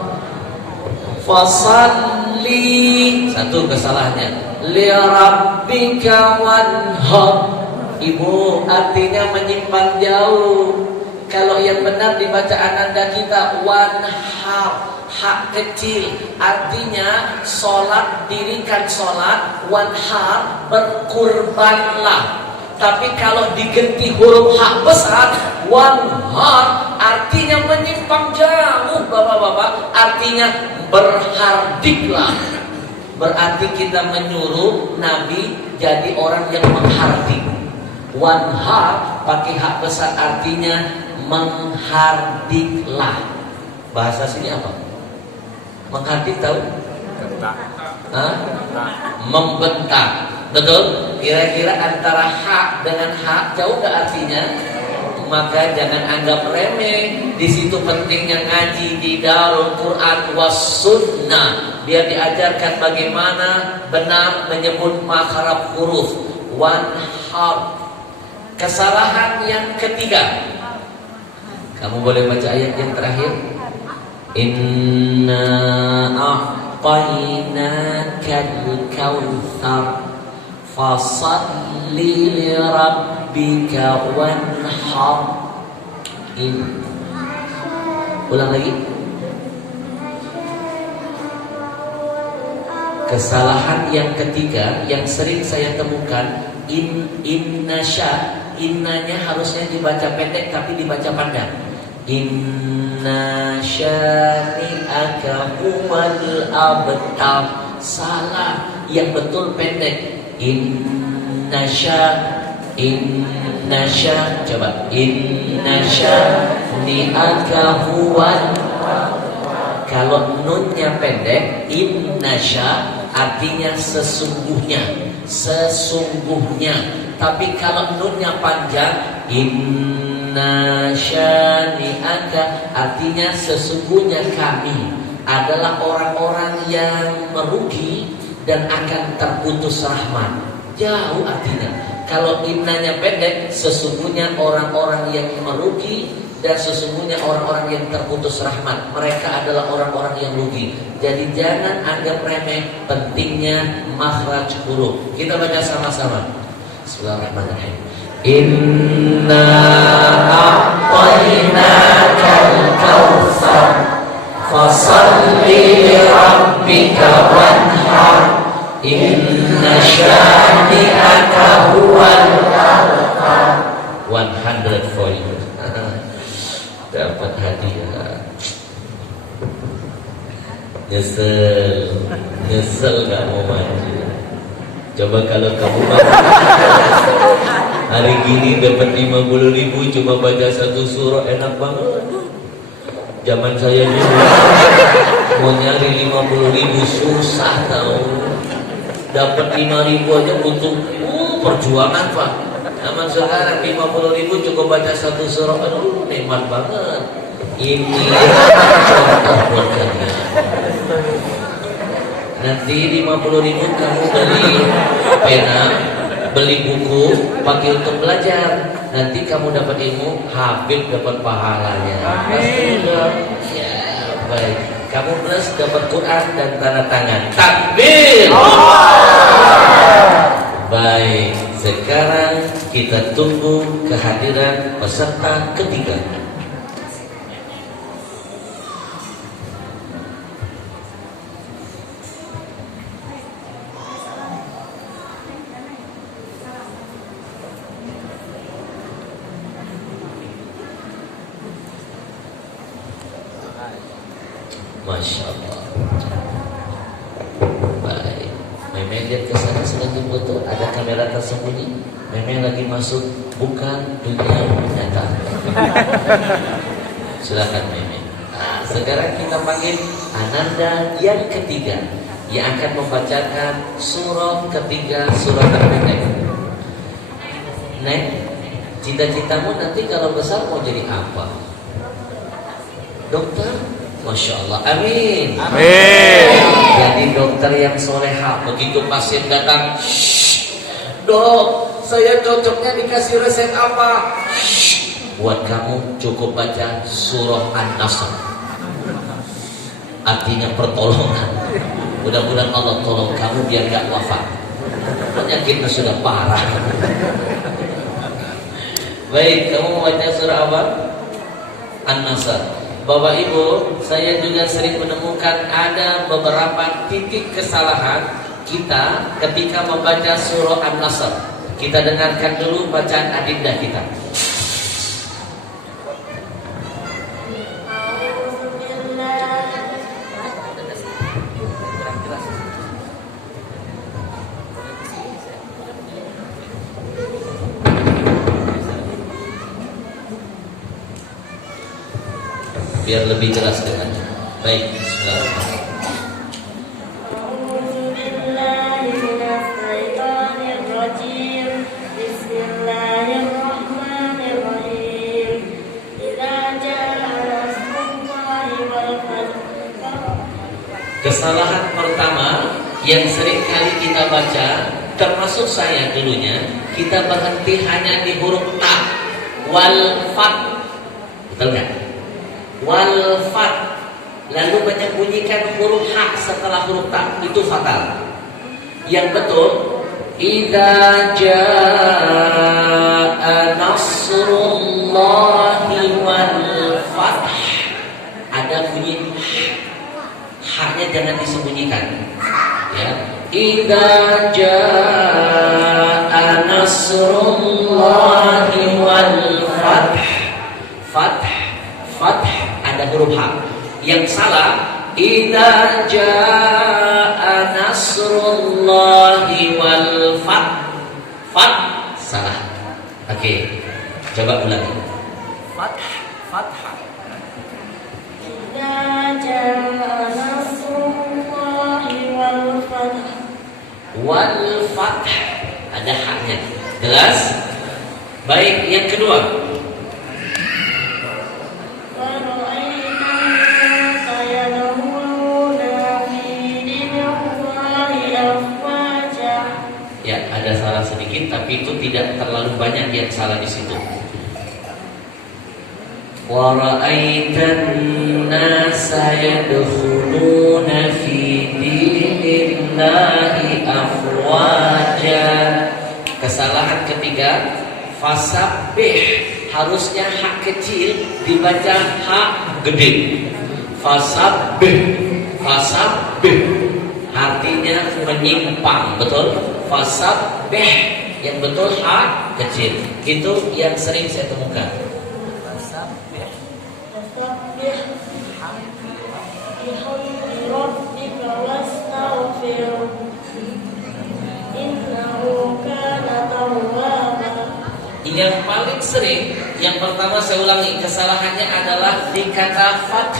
Fasalli. Satu kesalahannya. Lirabbika one half. Ibu, artinya menyimpang jauh. Kalau yang benar dibaca ananda kita one half, hak kecil, artinya sholat, dirikan sholat, one half, berkurbanlah. Tapi kalau diganti huruf hak besar, one half, artinya menyimpang jauh, bapak-bapak, artinya berhardiklah. Berarti kita menyuruh Nabi jadi orang yang menghardik. One half pakai hak besar artinya menghardiklah. Bahasa sini apa? Menghardik tahu? Hah? Membentak. Betul? Kira-kira antara hak dengan hak jauh gak artinya? Maka jangan anggap remeh. Di situ pentingnya ngaji di Darul Quran was Sunnah. Biar diajarkan bagaimana benar menyebut makhraj huruf. One harf. Kesalahan yang ketiga. Kamu boleh baca ayat yang terakhir. Inna a'tainakal kautsar fasalli li rabbika wanhar. Ulang lagi. Kesalahan yang ketiga yang sering saya temukan, innanya harusnya dibaca pendek tapi dibaca panjang. Inna syani'aka huwal abtar. Salah, yang betul pendek. Inna coba. Inna syani'aka huwal. Kalau nunnya pendek, inna artinya sesungguhnya. Tapi kalau nunnya panjang, inna syani'aka artinya sesungguhnya kami adalah orang-orang yang merugi dan akan terputus rahmat. Jauh artinya. Kalau innanya pendek, sesungguhnya orang-orang yang merugi dan sesungguhnya orang-orang yang terputus rahmat. Mereka adalah orang-orang yang rugi. Jadi jangan anggap remeh pentingnya makhraj huruf. Kita baca sama-sama. Bismillahirrahmanirrahim. Inna a'tainakal kautsar fasalli li rabbika wanhar. Inna syani'aka huwal abtar. 100 for you. Dapat hadiah. Nyesel gak mau maju. Coba kalau kamu hari gini dapat 50.000 cuma baca satu surah, enak banget. Zaman saya dulu mau nyari 50.000 susah tahu. Dapat 5.000 aja butuh perjuangan Pak. Zaman sekarang 50.000 cukup baca satu surah, aduh nikmat banget. Ini contoh buat kalian. Nanti 50.000 kamu beli pena, beli buku, pakai untuk belajar. Nanti kamu dapat ilmu, Habib dapat pahalanya. Pasti ya baik. Kamu plus dapat Quran dan tanda tangan. Takbir. Baik, sekarang kita tunggu kehadiran peserta ketiga. Masya Allah. Baik, Memang lihat ke sana sedang difoto, ada kamera tersembunyi. Memang lagi masuk, bukan dunia nyata. Silakan Memang. Nah, sekarang kita panggil Ananda yang ketiga, yang akan membacakan surah ketiga, surah terpendek. Nek, cita-citamu nanti kalau besar mau jadi apa? Dokter? Masya Allah, amin. Amin. Jadi dokter yang soleha. Begitu pasien datang, dok, saya cocoknya dikasih resep apa? Buat kamu cukup baca surah An-Nasr. Artinya pertolongan. Mudah-mudahan Allah tolong kamu biar gak wafat. Penyakitnya sudah parah. Baik, kamu mau baca surah apa? An-Nasr. Bapak Ibu, saya juga sering menemukan ada beberapa titik kesalahan kita ketika membaca surah An-Nasr. Kita dengarkan dulu bacaan adinda kita. Biar lebih jelas dengannya. Baik, bismillahirrahmanirrahim. أعوذ بالله من الشيطان الرجيم Kesalahan pertama yang sering kali kita baca, termasuk saya dulunya, kita berhenti hanya di huruf ta, wal fat, betul nggak? Wal fat, lalu menyembunyikan huruf ha setelah huruf ta, itu fatal. Yang betul, idza jaa nasrullahi wal fath, ada bunyi ha-nya jangan disembunyikan. Ya, idza jaa nasrullahi wal fath, fath, fath ada huruf ha. Yang salah, idza jaa nasrullahi wal fath, fath salah. Oke, coba ulangi. Fath, fathah. Idza jaa nasrullahi wal fath. Wal fath ada haknya. Jelas? Baik, yang kedua. Ya, ada salah sedikit, tapi itu tidak terlalu banyak yang salah di situ. Wa ra'aitan nasa yadkhuluna fi dinillahi afwaja. Kesalahan ketiga, fasabbih, harusnya hak kecil dibaca hak gede. Fasabbih, fasabbih artinya menyimpang, betul? Fasabbih yang betul hak kecil. Itu yang sering saya temukan. Fasabbih, Fasabbih bihamdi rabbika wastaghfir innahu kana tawwaba. Yang paling sering, yang pertama saya ulangi, kesalahannya adalah di kata fath,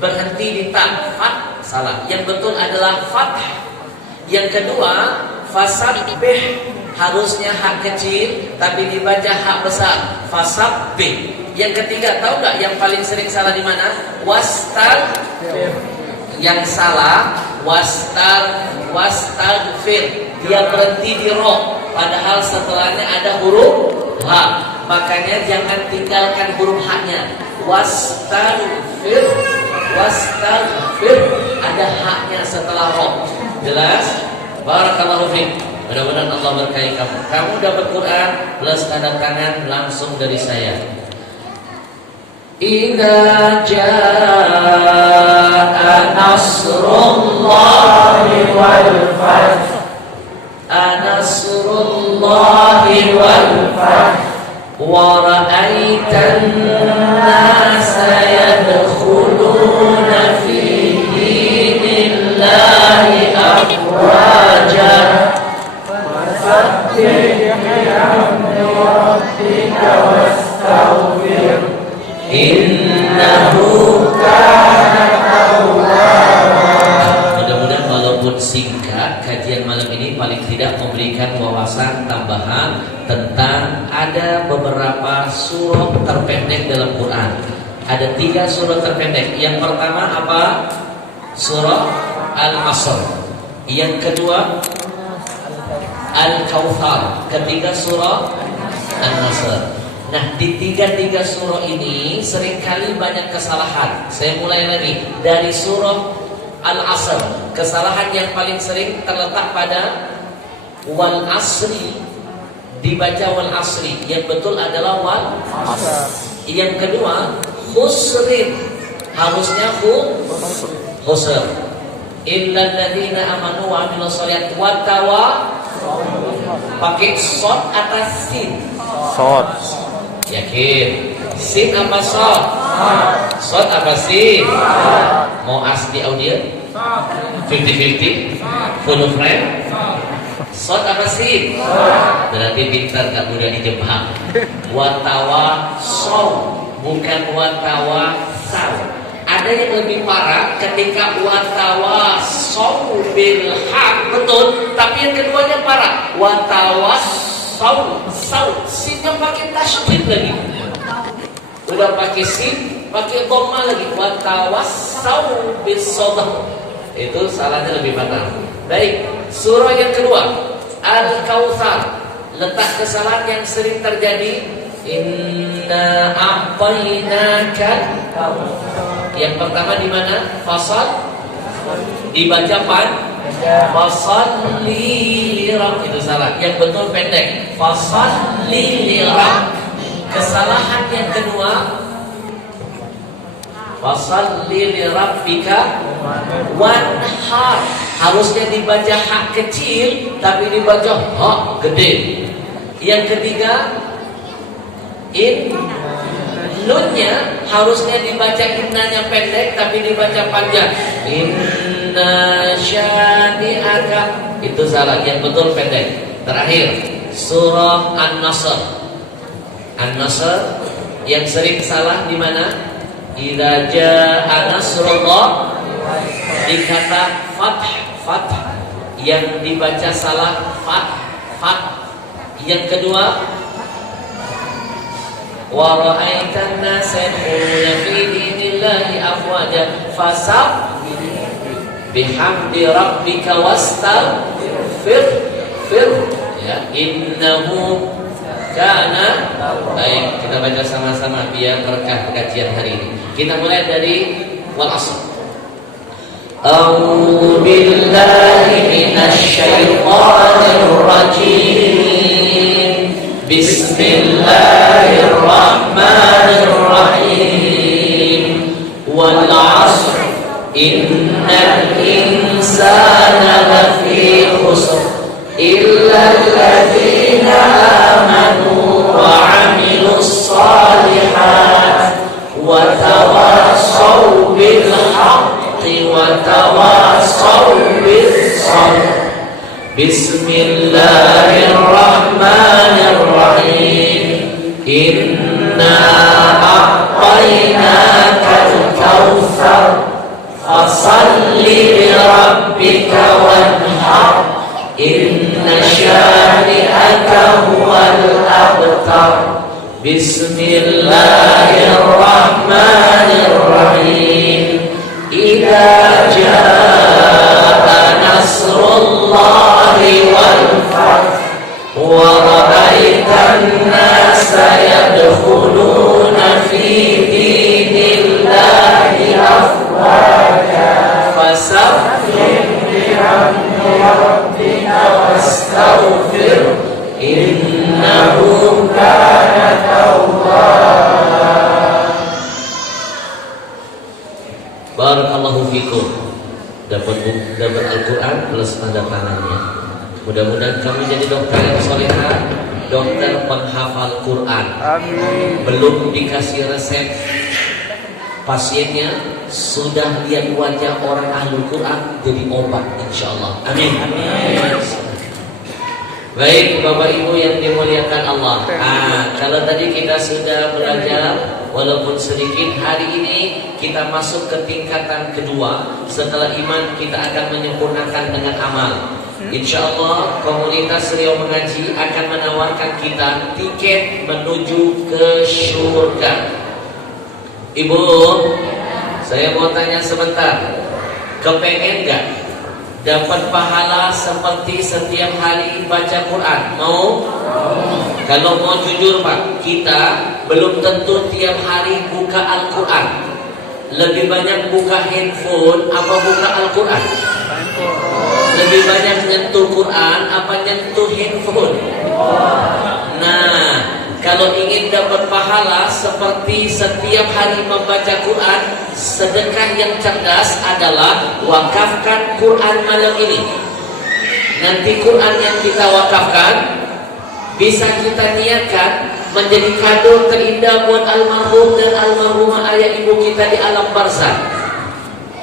berhenti di ta, fath salah. Yang betul adalah fath. Yang kedua, fasabbih, harusnya hak kecil tapi dibaca hak besar, fasabbih. Yang ketiga, tahu nggak yang paling sering salah di mana? Wastaghfir. Yang salah wastaghfir, dia berhenti di ro, padahal setelahnya ada huruf h. Makanya jangan tinggalkan huruf h-nya. Wastaghfir, wastaghfir, ada h-nya setelah ro. Jelas? Barakallahu fiik. Mudah-mudahan Allah berkahi kamu. Kamu dapat Quran plus tanda tangan langsung dari saya. Idza jaa nasrullahi wal fath, nasrullahi wal fath, wa ra'aitan nasa yadkhuluna fi dinillahi afwaja. Fasabbih bihamdi rabbika wastaghfir innahu kana tawwaba. Mudah-mudahan walaupun singkat, kajian malam ini paling tidak memberikan wawasan tambahan tentang ada beberapa surah terpendek dalam Quran. Ada 3 surah terpendek. Yang pertama apa? Surah Al-Asr. Yang kedua Al-Kautsar. Ketiga surah An-Nasr. Nah, di 3 surah ini seringkali banyak kesalahan. Saya mulai lagi dari surah Al-Asr. Kesalahan yang paling sering terletak pada wal asri, dibaca wal asri. Yang betul adalah wal asr. Yang kedua khusrin, harusnya khusr. Illal ladzina amanu wa amilus sholihati wa tawa, pakai shad atas sin. Shad. Yakin? Sin apa shad? Shad apa sin? Mau asli audio? 50-50? Full frame? Shad apa sin? Berarti pintar, gak mudah dijebak. Watawa saw, bukan watawa saw. Ada yang lebih parah ketika watawa saw bil haq, betul, tapi yang keduanya parah. Watawa saw, sinnya pakai tasydid lagi. Udah pakai sin, pakai dhamma lagi. Watawa saw bis sabr. Itu salahnya lebih fatal. Baik, surah yang kedua Al-Kautsar. Letak kesalahan yang sering terjadi, inna a'tainaka. Yang pertama di mana? Fasal dibaca fasalli lirab, itu salah. Yang betul pendek, fasalli lirab. Kesalahan yang kedua, fasalli lirabbika wanhar. Harusnya dibaca hak kecil tapi dibaca hak gede. Yang ketiga, nunnya harusnya dibaca innanya pendek tapi dibaca panjang. Inna syani'aka, itu salah. Yang betul pendek. Terakhir, surah An-Nasr. An-Nasr yang sering salah di mana? Idza jaa nasrullah, di kata fath, yang dibaca salah fath. Yang kedua, wa ra'aitan nasa yadkhuluna fi dinillahi afwaja fasabbih bihamdi rabbika wastaghfir ya innahu kana. Baik, kita baca sama-sama biar berkah kajian hari ini. Kita mulai dari wal asr. A'udzu billahi minasy syaithanir rajim. Bismillahirrahmanirrahim. Wal 'ashr innal insana lafi khusr illa alladziina aamanu wa 'amilus shalihat wa tawassaw bil haqqi wa tawassaw bis sabr. Bismillahirrahmanirrahim. Inna a'tainakal kautsar fasalli lirabbika wanhar. Inna syani'aka huwal abtar. Bismillahirrahmanirrahim. Idza jaa nasrullahi wal fath wa ra'aitan nasa yadkhuluna fi dinillahi afwaja fasabbih bihamdi rabbika wastaghfir innahu kana tawwaba. Barakallahu fikum. Dapat Al-Quran plus tanda tangannya. Mudah-mudahan kamu jadi dokter yang solehah, dokter penghafal Quran. Amin. Belum dikasih resep, pasiennya sudah lihat wajah orang ahli Quran, jadi obat insyaallah. Amin. Amin. Baik Bapak Ibu yang dimuliakan Allah. Kalau tadi kita sudah belajar walaupun sedikit, hari ini kita masuk ke tingkatan kedua. Setelah iman kita akan menyempurnakan dengan amal. Insyaallah komunitas Riau Mengaji akan menawarkan kita tiket menuju ke surga. Ibu, saya mau tanya sebentar, kepengen gak dapat pahala seperti setiap hari baca Quran? Mau? Kalau mau jujur Pak, kita belum tentu tiap hari buka Al-Quran. Lebih banyak buka handphone apa buka Al-Quran? Lebih banyak nyentuh Quran apa nyentuh handphone? Nah, kalau ingin dapat pahala seperti setiap hari membaca Quran, sedekah yang cerdas adalah wakafkan Quran malam ini. Nanti Quran yang kita wakafkan bisa kita niatkan menjadi kado terindah buat almarhum dan almarhumah ayah ibu kita di alam barzakh.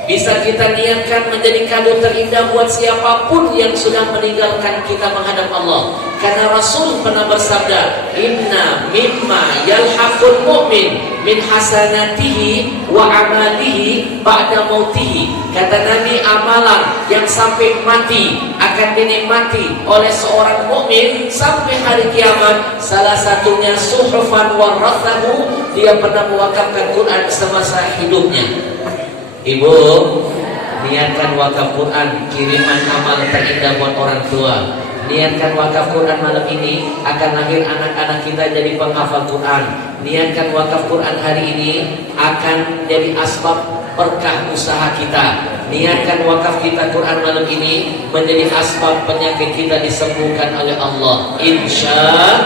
Bisa kita niatkan menjadi kado terindah buat siapapun yang sudah meninggalkan kita menghadap Allah. Karena Rasul pernah bersabda, inna mimma yalhaqul mu'min min hasanatihi wa amalihi ba'da mautihi. Kata Nabi, amalan yang sampai mati akan dinikmati oleh seorang mukmin sampai hari kiamat. Salah satunya suhufan warathahu, dia pernah mewakafkan Quran semasa hidupnya. Ibu, Niatkan wakaf Quran, kiriman amal terindah buat orang tua. Niatkan wakaf Quran malam ini akan lahir anak-anak kita jadi penghafal Quran. Niatkan wakaf Quran hari ini akan jadi asbab berkah usaha kita. Niatkan wakaf kita Quran malam ini menjadi asbab penyakit kita disembuhkan oleh Allah, insya Allah.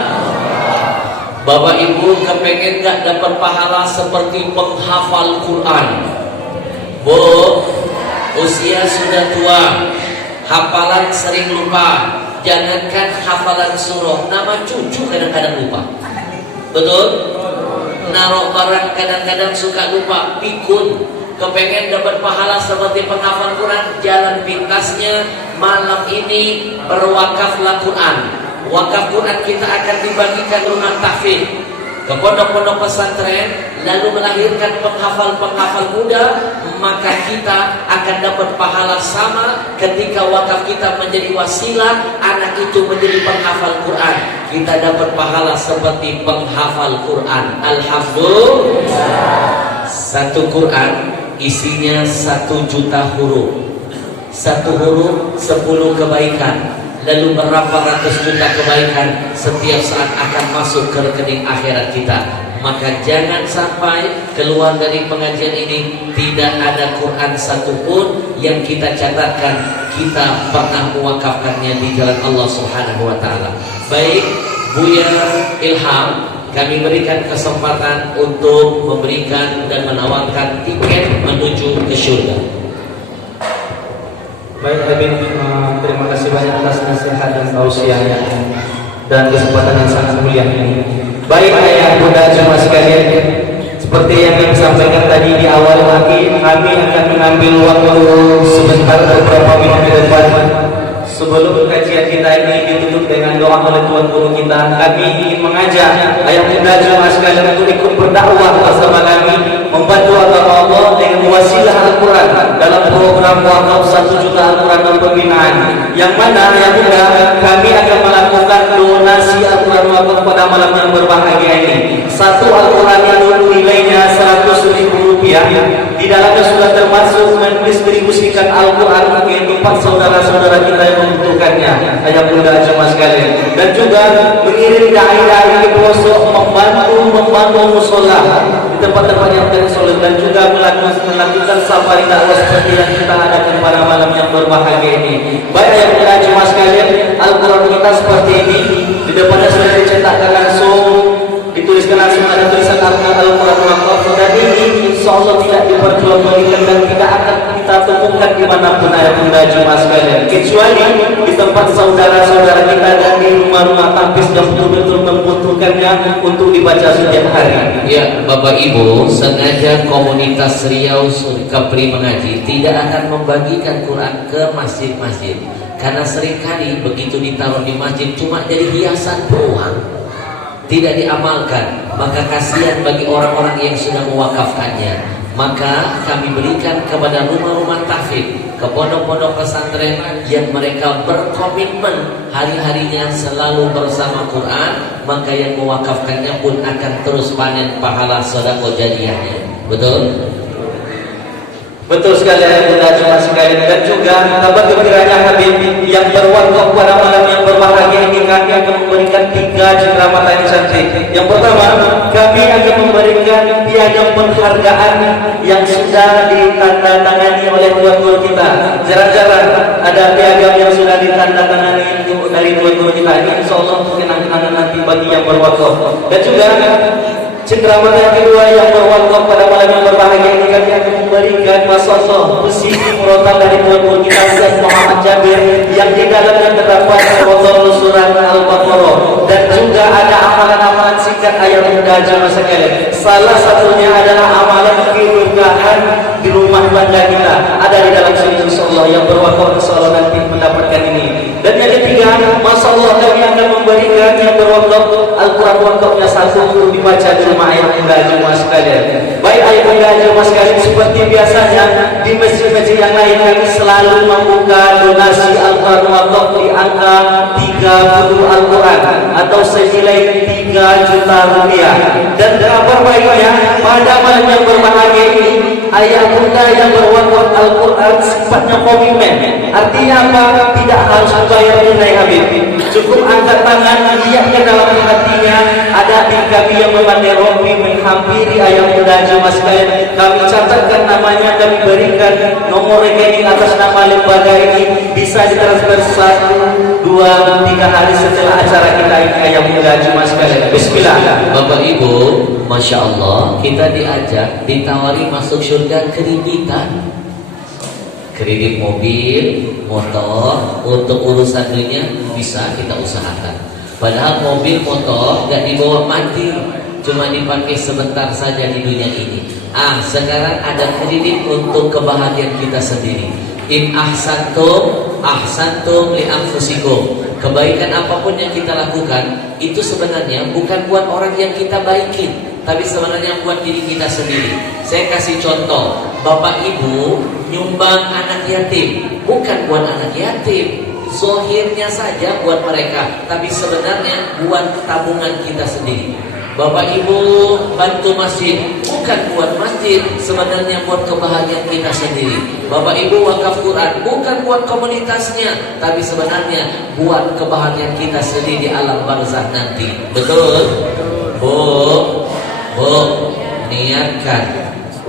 Bapak Ibu kepengen gak dapat pahala seperti penghafal Quran? Bu, usia sudah tua, hafalan sering lupa. Jangankan hafalan surah, nama cucu kadang-kadang lupa. Betul? Naruh barang kadang-kadang suka lupa. Pikun, kepengen dapat pahala seperti penghafal Quran, jalan pintasnya malam ini berwakaflah Quran. Wakaf Quran kita akan dibagikan rumah tahfidz ke pondok-pondok pesantren, lalu melahirkan penghafal-penghafal muda, maka kita akan dapat pahala sama ketika wakaf kita menjadi wasilah anak itu menjadi penghafal Quran. Kita dapat pahala seperti penghafal Quran. Alhamdulillah. Satu Quran isinya 1 juta huruf. Satu huruf 10 kebaikan. Lalu berapa ratus juta kebaikan setiap saat akan masuk ke rekening akhirat kita. Maka jangan sampai keluar dari pengajian ini tidak ada Quran satupun yang kita catatkan kita pernah mewakafkannya di jalan Allah Subhanahu wa taala. Baik, Buya Ilham, kami berikan kesempatan untuk memberikan dan menawarkan tiket menuju ke surga. Baik Habib, terima kasih banyak atas nasihat dan tausiahnya dan kesempatan yang sangat mulia ini. Baik ayah bunda jemaah sekalian, seperti yang kami sampaikan tadi di awal kami akan mengambil waktu sebentar beberapa menit ke depan sebelum kajian kita ini ditutup dengan doa oleh Tuhan Guru kita. Kami ingin mengajak ayah bunda jemaah sekalian untuk ikut berdakwah bersama kami, membantu agama Allah dengan wasilah Al-Quran dalam program wakaf 1 juta Al-Quran dan pembinaan, yang mana yang bunda kami akan melakukan donasi Al-Quran wakaf pada malam yang berbahagia ini. Satu Al-Quran itu nilainya 100.000 rupiah. Di dalamnya sudah termasuk mendistribusikan Al-Quran ke tempat saudara-saudara kita yang membutuhkannya, ayah bunda jemaah sekalian, dan juga mengirim dai-dai di pelosok membantu musola di tempat-tempat yang terisolir, dan juga melakukan safari dakwah seperti yang kita adakan pada malam yang berbahagia ini. Baik ayah bunda jemaah sekalian, Al-Quran kita seperti ini, di depannya sudah dicetakkan langsung, dituliskan langsung ada tulisan Al-Quran wakaf, dan ini insya Allah tidak diperjualbelikan dan tidak akan kita temukan dimanapun ayah bunda jemaah sekalian, kecuali di tempat saudara-saudara kita dan di rumah-rumah tapis yang betul-betul membutuhkannya untuk dibaca setiap hari. Ya Bapak Ibu, sengaja komunitas Riau Kepri Mengaji tidak akan membagikan Quran ke masjid-masjid, karena seringkali begitu ditaruh di masjid cuma jadi hiasan doang, tidak diamalkan, maka kasihan bagi orang-orang yang sudah mewakafkannya. Maka kami berikan kepada rumah-rumah tahfidz, ke pondok-pondok pesantren yang mereka berkomitmen hari-harinya selalu bersama Quran, maka yang mewakafkannya pun akan terus panen pahala sedekah jariahnya. Betul? Betul sekali ayah bunda jemaah sekalian, dan juga kabar gembiranya Habib yang berwakaf pada malam yang berbahagia ini, kami akan memberikan 3 cenderamata yang cantik. Yang pertama, kami akan memberikan piagam penghargaan yang sudah ditandatangani oleh Tuan Guru kita. Jarang-jarang ada piagam yang sudah ditandatangani dari Tuan Guru kita. Ini insya Allah untuk kenang-kenangan nanti bagi yang berwakaf. Dan juga cenderamata yang kedua yang berwakaf pada malam yang berbahagia ini, kami akan memberikan masalah musik murotal dari Tuan Guru kita Syekh Muhammad Jabir, yang di dalamnya terdapat murotal surat Al-Baqarah, dan juga ada amalan-amalan singkat ayat bunda jemaah sekalian. Salah satunya adalah amalan keberkahan di rumah tangga kita, ada di dalam sini insyaallah. Yang berwakaf insyaallah nanti mendapatkan ini. Dan yang ketiga, masyaallah kami akan memberikan yang berwakaf Al-Quran waktunya satu untuk dibaca di rumah ayah bunda jemaah sekalian. Baik ayah bunda jemaah sekalian, seperti biasanya di masjid-masjid yang lain kami selalu membuka donasi Al-Quran waktu di angka 30 Al-Quran atau senilai 3 juta rupiah. Dan kabar baiknya pada malam yang berbahagia ini ayah bunda yang berwakaf Al-Quran sifatnya komitmen. Artinya apa? Tidak harus bayar tunai Habib. Cukup angkat tangan, niatkan dalam hatinya. Ada kami yang memandai rompi menghampiri ayah bunda jemaah sekalian. Kami catatkan namanya, kami berikan nomor rekening atas nama lembaga ini. Bisa ditransfer 1, 2, 3 hari setelah acara kita ini ayah bunda jemaah sekalian. Bismillah. Bapak Ibu, Masya Allah, kita diajak, ditawari masuk surga kreditan, kredit mobil, motor, untuk urusan dunia bisa kita usahakan. Padahal mobil, motor gak dibawa mati, cuma dipakai sebentar saja di dunia ini. Sekarang ada kredit untuk kebahagiaan kita sendiri. In ahsantum, ahsantum li anfusikum. Kebaikan apapun yang kita lakukan itu sebenarnya bukan buat orang yang kita baikin, tapi sebenarnya buat diri kita sendiri. Saya kasih contoh, bapak ibu nyumbang anak yatim, bukan buat anak yatim, zohirnya saja buat mereka, tapi sebenarnya buat tabungan kita sendiri. Bapak ibu bantu masjid, bukan buat masjid, sebenarnya buat kebahagiaan kita sendiri. Bapak ibu wakaf Quran, bukan buat komunitasnya, tapi sebenarnya buat kebahagiaan kita sendiri di alam barzakh nanti. Betul? Bu, niatkan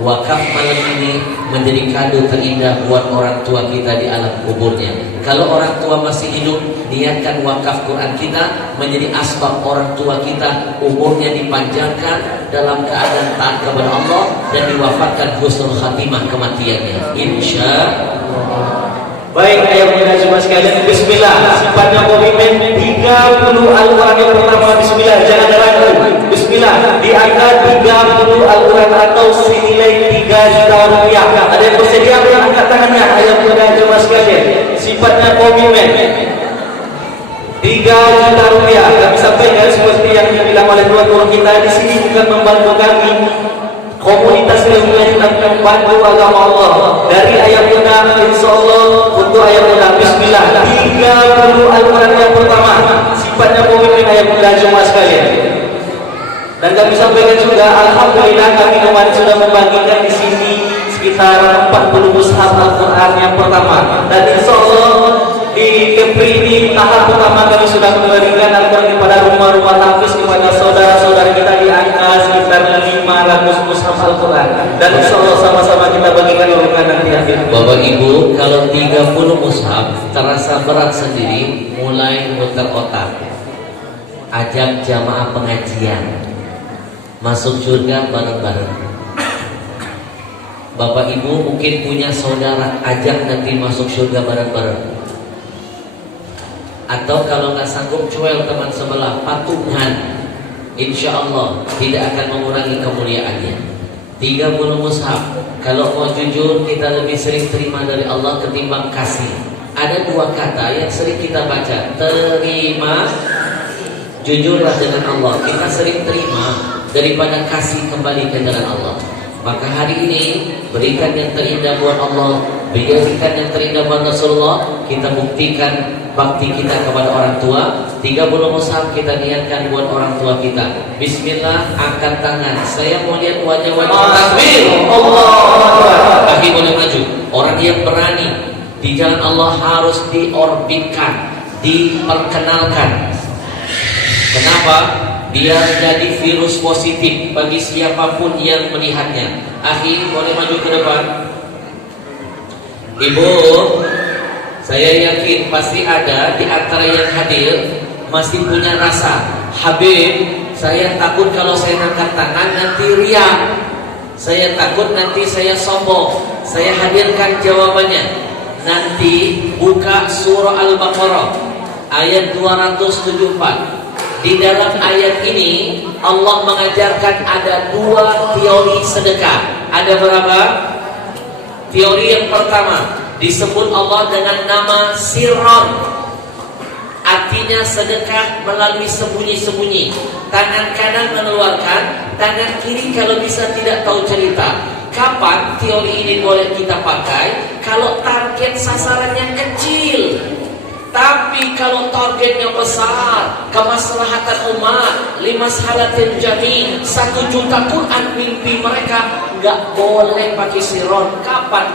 wakaf malam ini menjadi kado terindah buat orang tua kita di alam kuburnya. Kalau orang tua masih hidup, niatkan wakaf Quran kita menjadi asbab orang tua kita umurnya dipanjangkan dalam keadaan taat kepada Allah dan diwafatkan husnul khatimah kematiannya, insya Allah. Baik ayah bunda jemaah sekalian, bismillah. Sifatnya komitmen 30 Al-Quran yang pertama, bismillah, jangan ragu. Bismillah, di angka 30 Al-Quran atau senilai 3 juta rupiah. Ada yang bersedia angkat tangannya ayah bunda jemaah sekalian. Sifatnya komitmen 3 juta rupiah. Kami sampaikan seperti yang dibilang oleh dua guru kita di sini, bukan membantu kami komunitas yang melanjutkan membantu agama Allah. Dari ayat bunda, insyaallah untuk ayat bunda, bismillah, 30 Al-Quran yang pertama. Sifatnya komitmen ayat bunda jemaah sekalian. Dan kami sampaikan juga, alhamdulillah kami kemarin sudah membagikan di sini sekitar 40 mushaf Al-Quran yang pertama. Dan insyaallah di Kepri ini tahap pertama kami sudah memberikan Al-Quran kepada rumah-rumah tahfiz, kepada saudara-saudara kita di angka sekitar 500 mushaf Al-Quran. Dan insyaallah sama-sama kita bagikan urutan nanti akhir. Bapak Ibu, kalau 30 mushaf terasa berat sendiri, mulai muter otak. Ajak jamaah pengajian masuk surga bareng-bareng. Bapak Ibu mungkin punya saudara, ajak nanti masuk surga bareng-bareng. Atau kalau nggak sanggup, cuel teman sebelah, patungan, insya Allah tidak akan mengurangi kemuliaannya. 30 mushaf. Kalau mau jujur, kita lebih sering terima dari Allah ketimbang kasih. Ada 2 kata yang sering kita baca, terima. Jujurlah dengan Allah, kita sering terima daripada kasih kembali ke jalan Allah. Maka hari ini berikan yang terindah buat Allah, berikan yang terindah buat Rasulullah. Kita buktikan bakti kita kepada orang tua. 30 mushaf kita niatkan buat orang tua kita. Bismillah, angkat tangan. Saya mau lihat wajah-wajah. Takbir, Allah. Kaki boleh maju. Orang yang berani di jalan Allah harus diorbitkan, diperkenalkan. Kenapa? Dia menjadi virus positif bagi siapapun yang melihatnya. Akhi, boleh maju ke depan. Ibu, saya yakin pasti ada di antara yang hadir masih punya rasa, Habib, saya takut kalau saya angkat tangan nanti riak, saya takut nanti saya sombong. Saya hadirkan jawabannya. Nanti buka surah Al-Baqarah ayat 274. Di dalam ayat ini Allah mengajarkan ada 2 teori sedekah. Ada berapa? Teori yang pertama disebut Allah dengan nama sirron. Artinya sedekah melalui sembunyi-sembunyi. Tangan kanan mengeluarkan, tangan kiri kalau bisa tidak tahu cerita. Kapan teori ini boleh kita pakai? Kalau target sasarannya kecil. Tapi kalau targetnya besar, kemaslahatan umat, limaslahatil jami', 1 juta Quran mimpi mereka, nggak boleh pakai siron. Kapan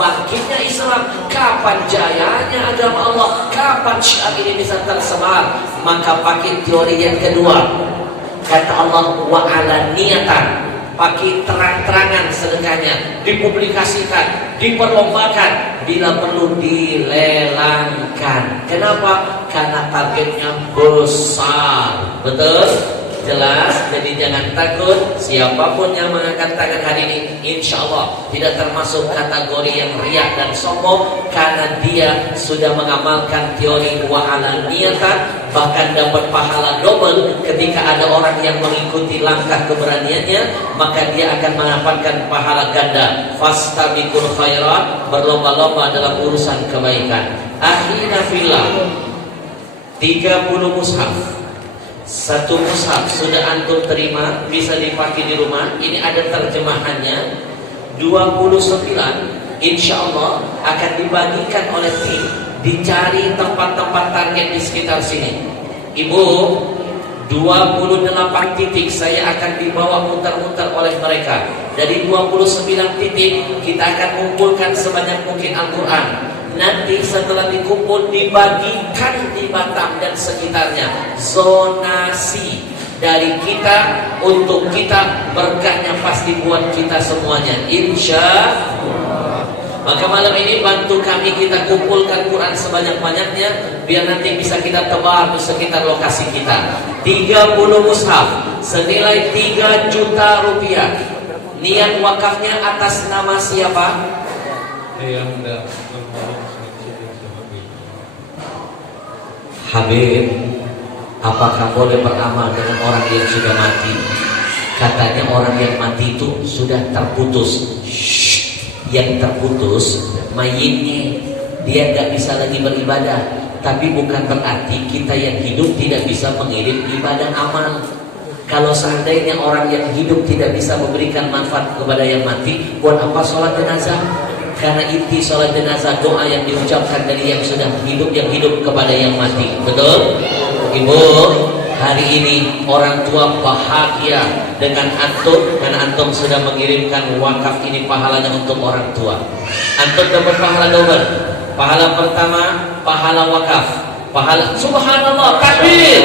bangkitnya Islam? Kapan jayanya agama Allah? Kapan syiar ini bisa tersebar? Maka pakai teori yang kedua. Kata Allah, wa ala niyatan. Pakai terang-terangan sedekahnya, dipublikasikan, diperlombakan, bila perlu dilelangkan. Kenapa? Karena targetnya besar. Betul? Jelas? Jadi jangan takut. Siapapun yang mengangkat tangan hari ini, insya Allah tidak termasuk kategori yang riak dan sombong, karena dia sudah mengamalkan teori wa ala niyatan. Bahkan dapat pahala double ketika ada orang yang mengikuti langkah keberaniannya, maka dia akan mendapatkan pahala ganda. Fastabiqul khairat, berlomba-lomba dalam urusan kebaikan. Akhirnya fillah, 30 mushaf. 1 mushaf sudah antum terima, bisa dipakai di rumah. Ini ada terjemahannya. 29 insya Allah akan dibagikan oleh tim. Dicari tempat-tempat target di sekitar sini. Ibu, 28 titik saya akan dibawa muter-muter oleh mereka. Dari 29 titik kita akan mengumpulkan sebanyak mungkin Al-Quran. Nanti setelah dikumpul dibagikan di Batam dan sekitarnya. Zonasi dari kita untuk kita, berkahnya pasti buat kita semuanya, insya Allah. Maka malam ini bantu kami, kita kumpulkan Quran sebanyak-banyaknya, biar nanti bisa kita tebar di sekitar lokasi kita. 30 mushaf senilai 3 juta rupiah. Niat wakafnya atas nama siapa? Habib, apakah boleh beramal dengan orang yang sudah mati? Katanya orang yang mati itu sudah terputus. Yang terputus mayitnya, dia nggak bisa lagi beribadah. Tapi bukan berarti kita yang hidup tidak bisa mengirim ibadah amal. Kalau seandainya orang yang hidup tidak bisa memberikan manfaat kepada yang mati, buat apa sholat jenazah? Karena inti sholat jenazah doa yang diucapkan dari yang sudah hidup, yang hidup kepada yang mati. Betul? Ibu, hari ini orang tua bahagia dengan antum, karena antum sudah mengirimkan wakaf ini, pahalanya untuk orang tua. Antum dapat pahala double. Pahala pertama, pahala wakaf. Pahala, subhanallah, takbir.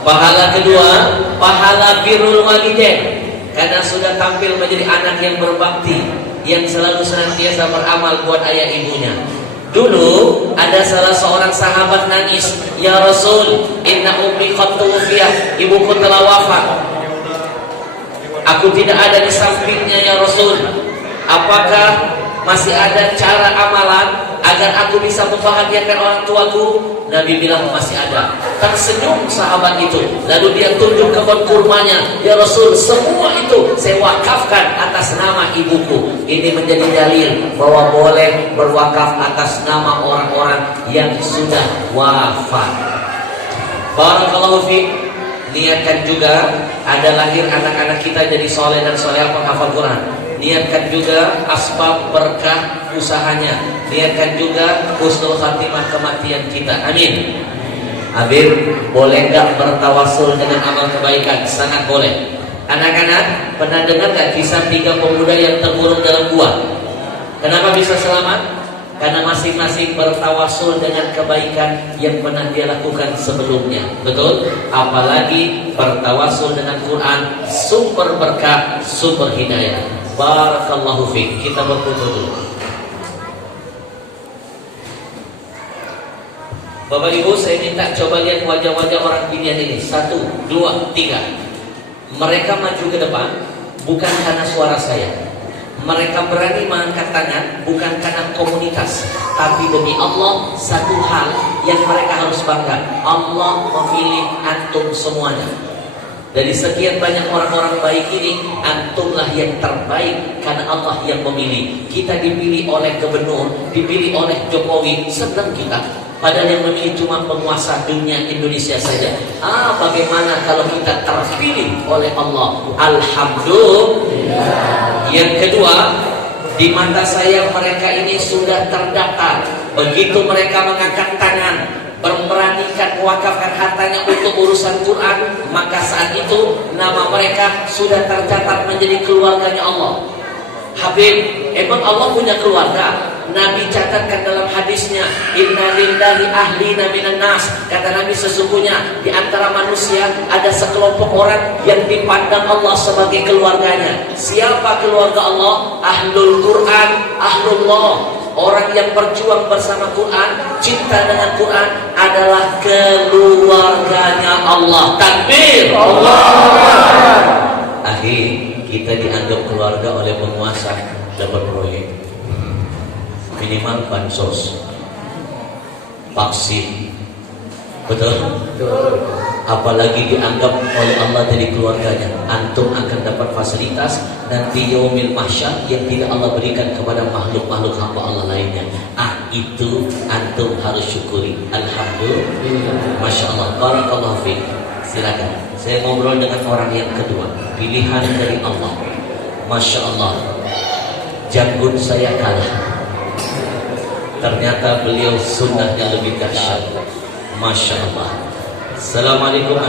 Pahala kedua, pahala birrul walidain, karena sudah tampil menjadi anak yang berbakti, yang selalu senantiasa beramal buat ayah ibunya. Dulu ada salah seorang sahabat nangis, ya Rasul, inna ummi qad tuwfiyat, ibuku telah wafat. Aku tidak ada di sampingnya ya Rasul. Apakah masih ada cara amalan agar aku bisa membahagiakan orang tuaku? Nabi bilang masih ada. Tersenyum sahabat itu, lalu dia tunjuk kebun kurmanya, ya Rasul, semua itu saya wakafkan atas nama ibuku. Ini menjadi dalil bahwa boleh berwakaf atas nama orang-orang yang sudah wafat. Barakallahu fiik. Niatkan juga ada lahir anak-anak kita jadi soleh dan solehah penghafal Quran. Niatkan juga asbab berkah usahanya. Niatkan juga husnul khatimah kematian kita. Amin. Habib, boleh nggak bertawasul dengan amal kebaikan? Sangat boleh. Anak-anak, pernah dengar nggak kisah 3 pemuda yang terkurung dalam gua? Kenapa bisa selamat? Karena masing-masing bertawasul dengan kebaikan yang pernah dia lakukan sebelumnya. Betul? Apalagi bertawasul dengan Quran, sumber berkah, sumber hidayah. Barakallahu fiik. Kita berkumpul dulu. Bapak Ibu, saya minta coba lihat wajah-wajah orang pilihan ini. 1, 2, 3. Mereka maju ke depan bukan karena suara saya. Mereka berani mengangkat tangan bukan karena komunitas, tapi demi Allah, satu hal yang mereka harus bangga. Allah memilih antum semuanya. Dari sekian banyak orang-orang baik ini, antumlah yang terbaik karena Allah yang memilih. Kita dipilih oleh gubernur, dipilih oleh Jokowi, senang kita. Padahal yang memilih cuma penguasa dunia Indonesia saja. Bagaimana kalau kita terpilih oleh Allah? Alhamdulillah. Yang kedua, di mata saya mereka ini sudah terdaftar. Begitu mereka mengangkat tangan, memberanikan mewakafkan hartanya untuk urusan Quran, maka saat itu nama mereka sudah tercatat menjadi keluarganya Allah. Habib, emang Allah punya keluarga? Nabi catatkan dalam hadisnya, inna lillahi ahlina minan nas. Kata Nabi, sesungguhnya di antara manusia ada sekelompok orang yang dipandang Allah sebagai keluarganya. Siapa keluarga Allah? Ahlul Quran, ahlullah. Orang yang berjuang bersama Quran, cinta dengan Quran adalah keluarganya Allah. Takbir. Allah. Akhir kita dianggap keluarga oleh penguasa, dapat proyek. Minimal bansos, vaksin, betul? Apalagi dianggap oleh Allah dari keluarganya, antum akan dapat fasilitas nanti yaumil mahsyar yang tidak Allah berikan kepada makhluk-makhluk hamba Allah lainnya. Itu antum harus syukuri. Alhamdulillah, masya Allah, barakallahu fiik. Silakan, saya ngobrol dengan orang yang kedua, pilihan dari Allah. Masya Allah, janggut saya kalah. Ternyata beliau sunnahnya lebih dahsyat. Masya Allah. Assalamualaikum.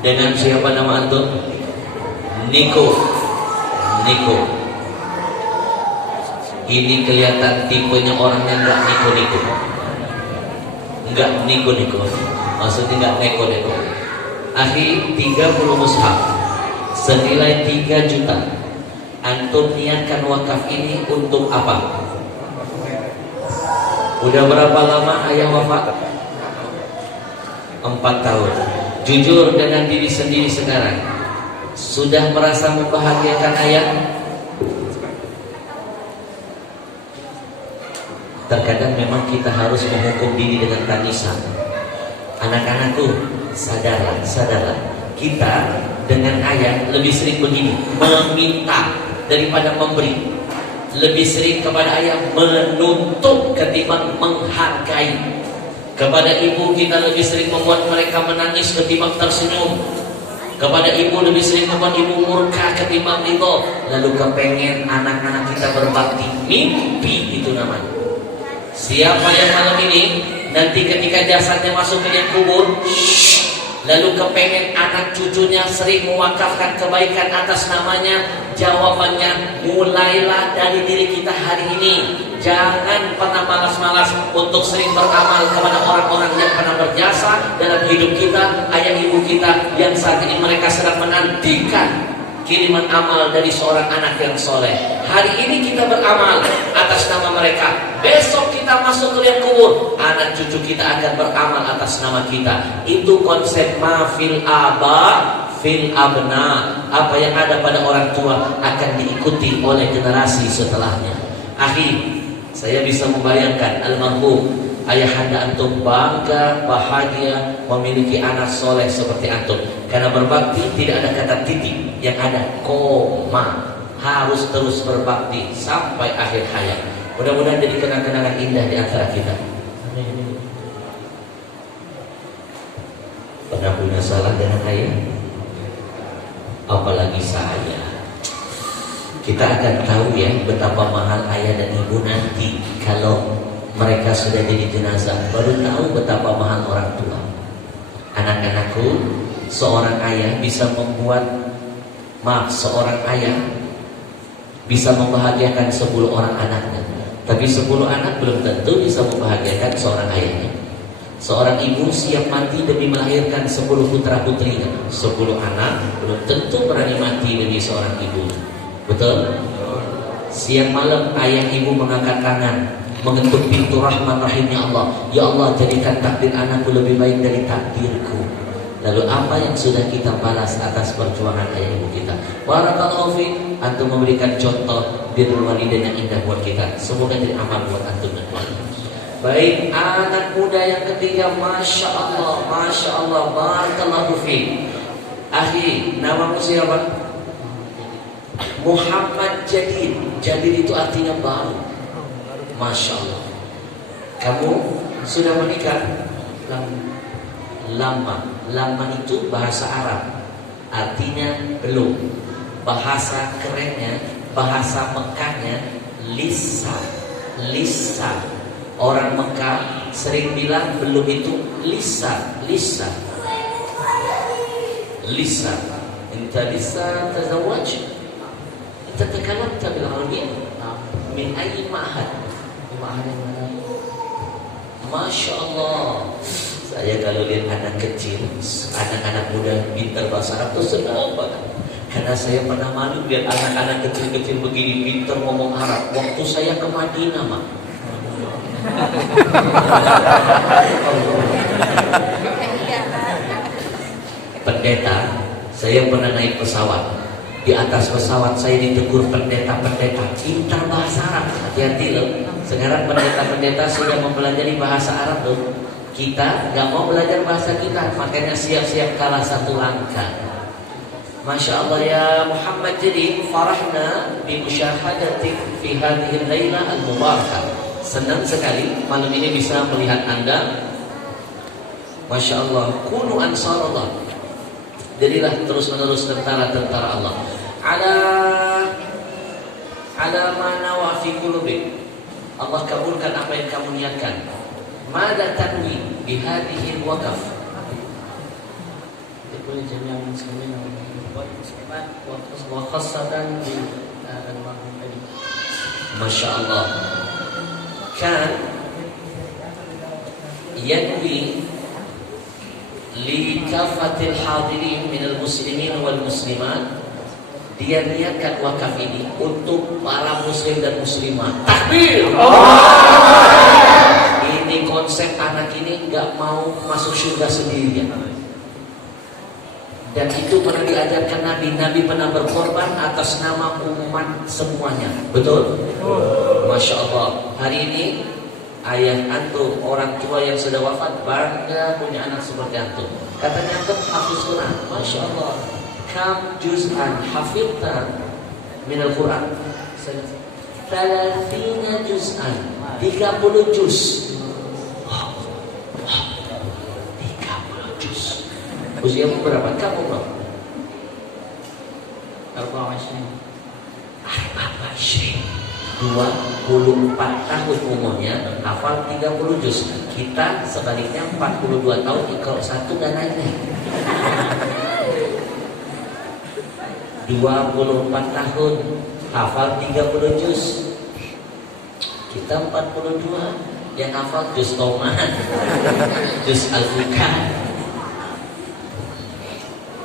Dengan siapa nama antum? Niko. Ini kelihatan tipenya orang yang enggak Niko. Enggak Niko. Maksudnya enggak neko. Akhi, 30 mushaf senilai 3 juta. Antum niatkan wakaf ini untuk apa? Udah berapa lama ayah wafat? 4 tahun. Jujur dengan diri sendiri sekarang, sudah merasa membahagiakan ayah? Terkadang memang kita harus menghukum diri dengan tangisan. Anak-anakku, sadarlah. Kita dengan ayah lebih sering begini, meminta daripada memberi. Lebih sering kepada ayah menuntut ketimbang menghargai. Kepada ibu kita lebih sering membuat mereka menangis ketimbang tersenyum. Kepada ibu lebih sering membuat ibu murka ketimbang ridho. Lalu kepengen anak-anak kita berbakti. Mimpi itu namanya. Siapa yang malam ini nanti ketika jasadnya masuk ke liang kubur, lalu kepengen anak cucunya sering mewakafkan kebaikan atas namanya, jawabannya mulailah dari diri kita hari ini. Jangan pernah malas-malas untuk sering beramal kepada orang-orang yang pernah berjasa dalam hidup kita, ayah ibu kita yang saat ini mereka sedang menantikan kiriman amal dari seorang anak yang soleh. Hari ini kita beramal atas nama mereka. Besok kita masuk ke liang kubur, anak cucu kita akan beramal atas nama kita. Itu konsep mafil aba fil abna. Apa yang ada pada orang tua akan diikuti oleh generasi setelahnya. Akhir, saya bisa membayangkan almarhum ayahanda antum bangga, bahagia memiliki anak soleh seperti antum. Karena berbakti tidak ada kata titik, yang ada koma. Harus terus berbakti sampai akhir hayat. Mudah-mudahan jadi kenang-kenangan indah di antara kita. Pernah punya salah dengan ayah? Apalagi saya. Kita akan tahu ya betapa mahal ayah dan ibu nanti kalau mereka sudah jadi jenazah. Baru tahu betapa mahal orang tua. Anak-anakku, seorang ayah bisa seorang ayah bisa membahagiakan 10 orang anaknya. Tapi 10 anak belum tentu bisa membahagiakan seorang ayahnya. Seorang ibu siap mati demi melahirkan 10 putra putrinya. 10 anak belum tentu berani mati demi seorang ibu. Betul? Siang malam ayah ibu mengangkat tangan, mengetuk pintu rahmat rahimnya Allah. Ya Allah, jadikan takdir anakku lebih baik dari takdirku. Lalu apa yang sudah kita balas atas perjuangan ayah ibu kita? Barakallahu fiik, antum memberikan contoh birrul walidain yang indah buat kita. Semoga jadi amal buat antum dan keluarga. Baik, anak muda yang ketiga, masya Allah, barakallahu fiik. Akhi, namamu siapa? Muhammad Jadid. Jadid itu artinya baru. Masya Allah. Kamu sudah menikah? Lama. Lama itu bahasa Arab, artinya belum. Bahasa kerennya, bahasa Mekahnya lisan. Lisan. Orang Mekah sering bilang belum itu lisan. Lisan. Lisan. Inta lisan tazawwaj. Inta takalamta bil Arabiyyah. Min ayyi ma'had? Ma'had yang mana? Masya Allah. Saya kalau lihat anak kecil, anak-anak muda pintar bahasa Arab itu senang banget. Karena saya pernah malu lihat anak-anak kecil-kecil begini pintar ngomong Arab. Waktu saya ke Madinah, Mak. Pendeta, saya pernah naik pesawat. Di atas pesawat saya ditegur pendeta-pendeta pintar bahasa Arab. Hati-hati loh. Sekarang pendeta-pendeta sudah mempelajari bahasa Arab loh. Kita nggak mau belajar bahasa kita, makanya siap-siap kalah satu langkah. Masya Allah ya Muhammad, jadi farahna bi musyahadatik fi hadhihi al-lailah al-mubarakah. Senang sekali malam ini bisa melihat Anda. Masya Allah, kunu ansarullah. Jadilah terus-menerus tentara-tentara Allah. Ala mana wa fi qulubik. Allah kabulkan apa yang kamu niatkan. Mada tanwi bihadihil wakaf. Itu jami'an muslimin wa khassatan di al-marhum tadi. Masya Allah. Kan yanwi li kafatil hadirin minal muslimin wal muslimat. Dia niatkan wakaf ini untuk para muslim dan muslimat. Takbir! Ini konsep anak ini nggak mau masuk surga sendirian. Dan itu pernah diajarkan Nabi. Nabi pernah berkorban atas nama umat semuanya. Betul? Masya Allah. Hari ini ayah antum, orang tua yang sudah wafat bangga punya anak seperti antum. Katanya antum hafiz Quran. Masya Allah. Kam juz'an hafidta minal Quran? 30 juz'an. 30 juz. 30 juz. Usiamu berapa? Kamu berapa? 24 tahun umurnya, hafal 30 juz. Kita sebaliknya 42 tahun, kalau satu dan naik-naik. 24 tahun, hafal 30 juz. Kita 42, yang hafal juz Toman, juz Al-Furqan.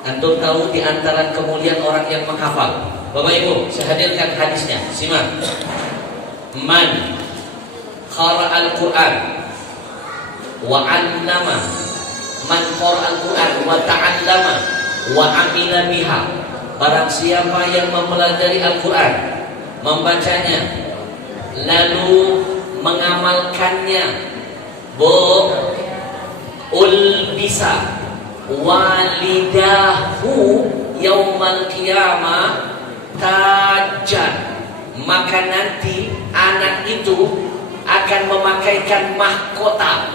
Antum tahu di antara kemuliaan orang yang menghafal. Bapak Ibu, saya hadirkan hadisnya. Simak. Man qara al-Quran wa 'allama, man qara al-Quran wa ta'allama wa 'amila biha. Barang siapa yang mempelajari Al-Quran, membacanya, lalu mengamalkannya, ulbisa walidahu yaumal qiyamah tajan, maka nanti anak itu akan memakaikan mahkota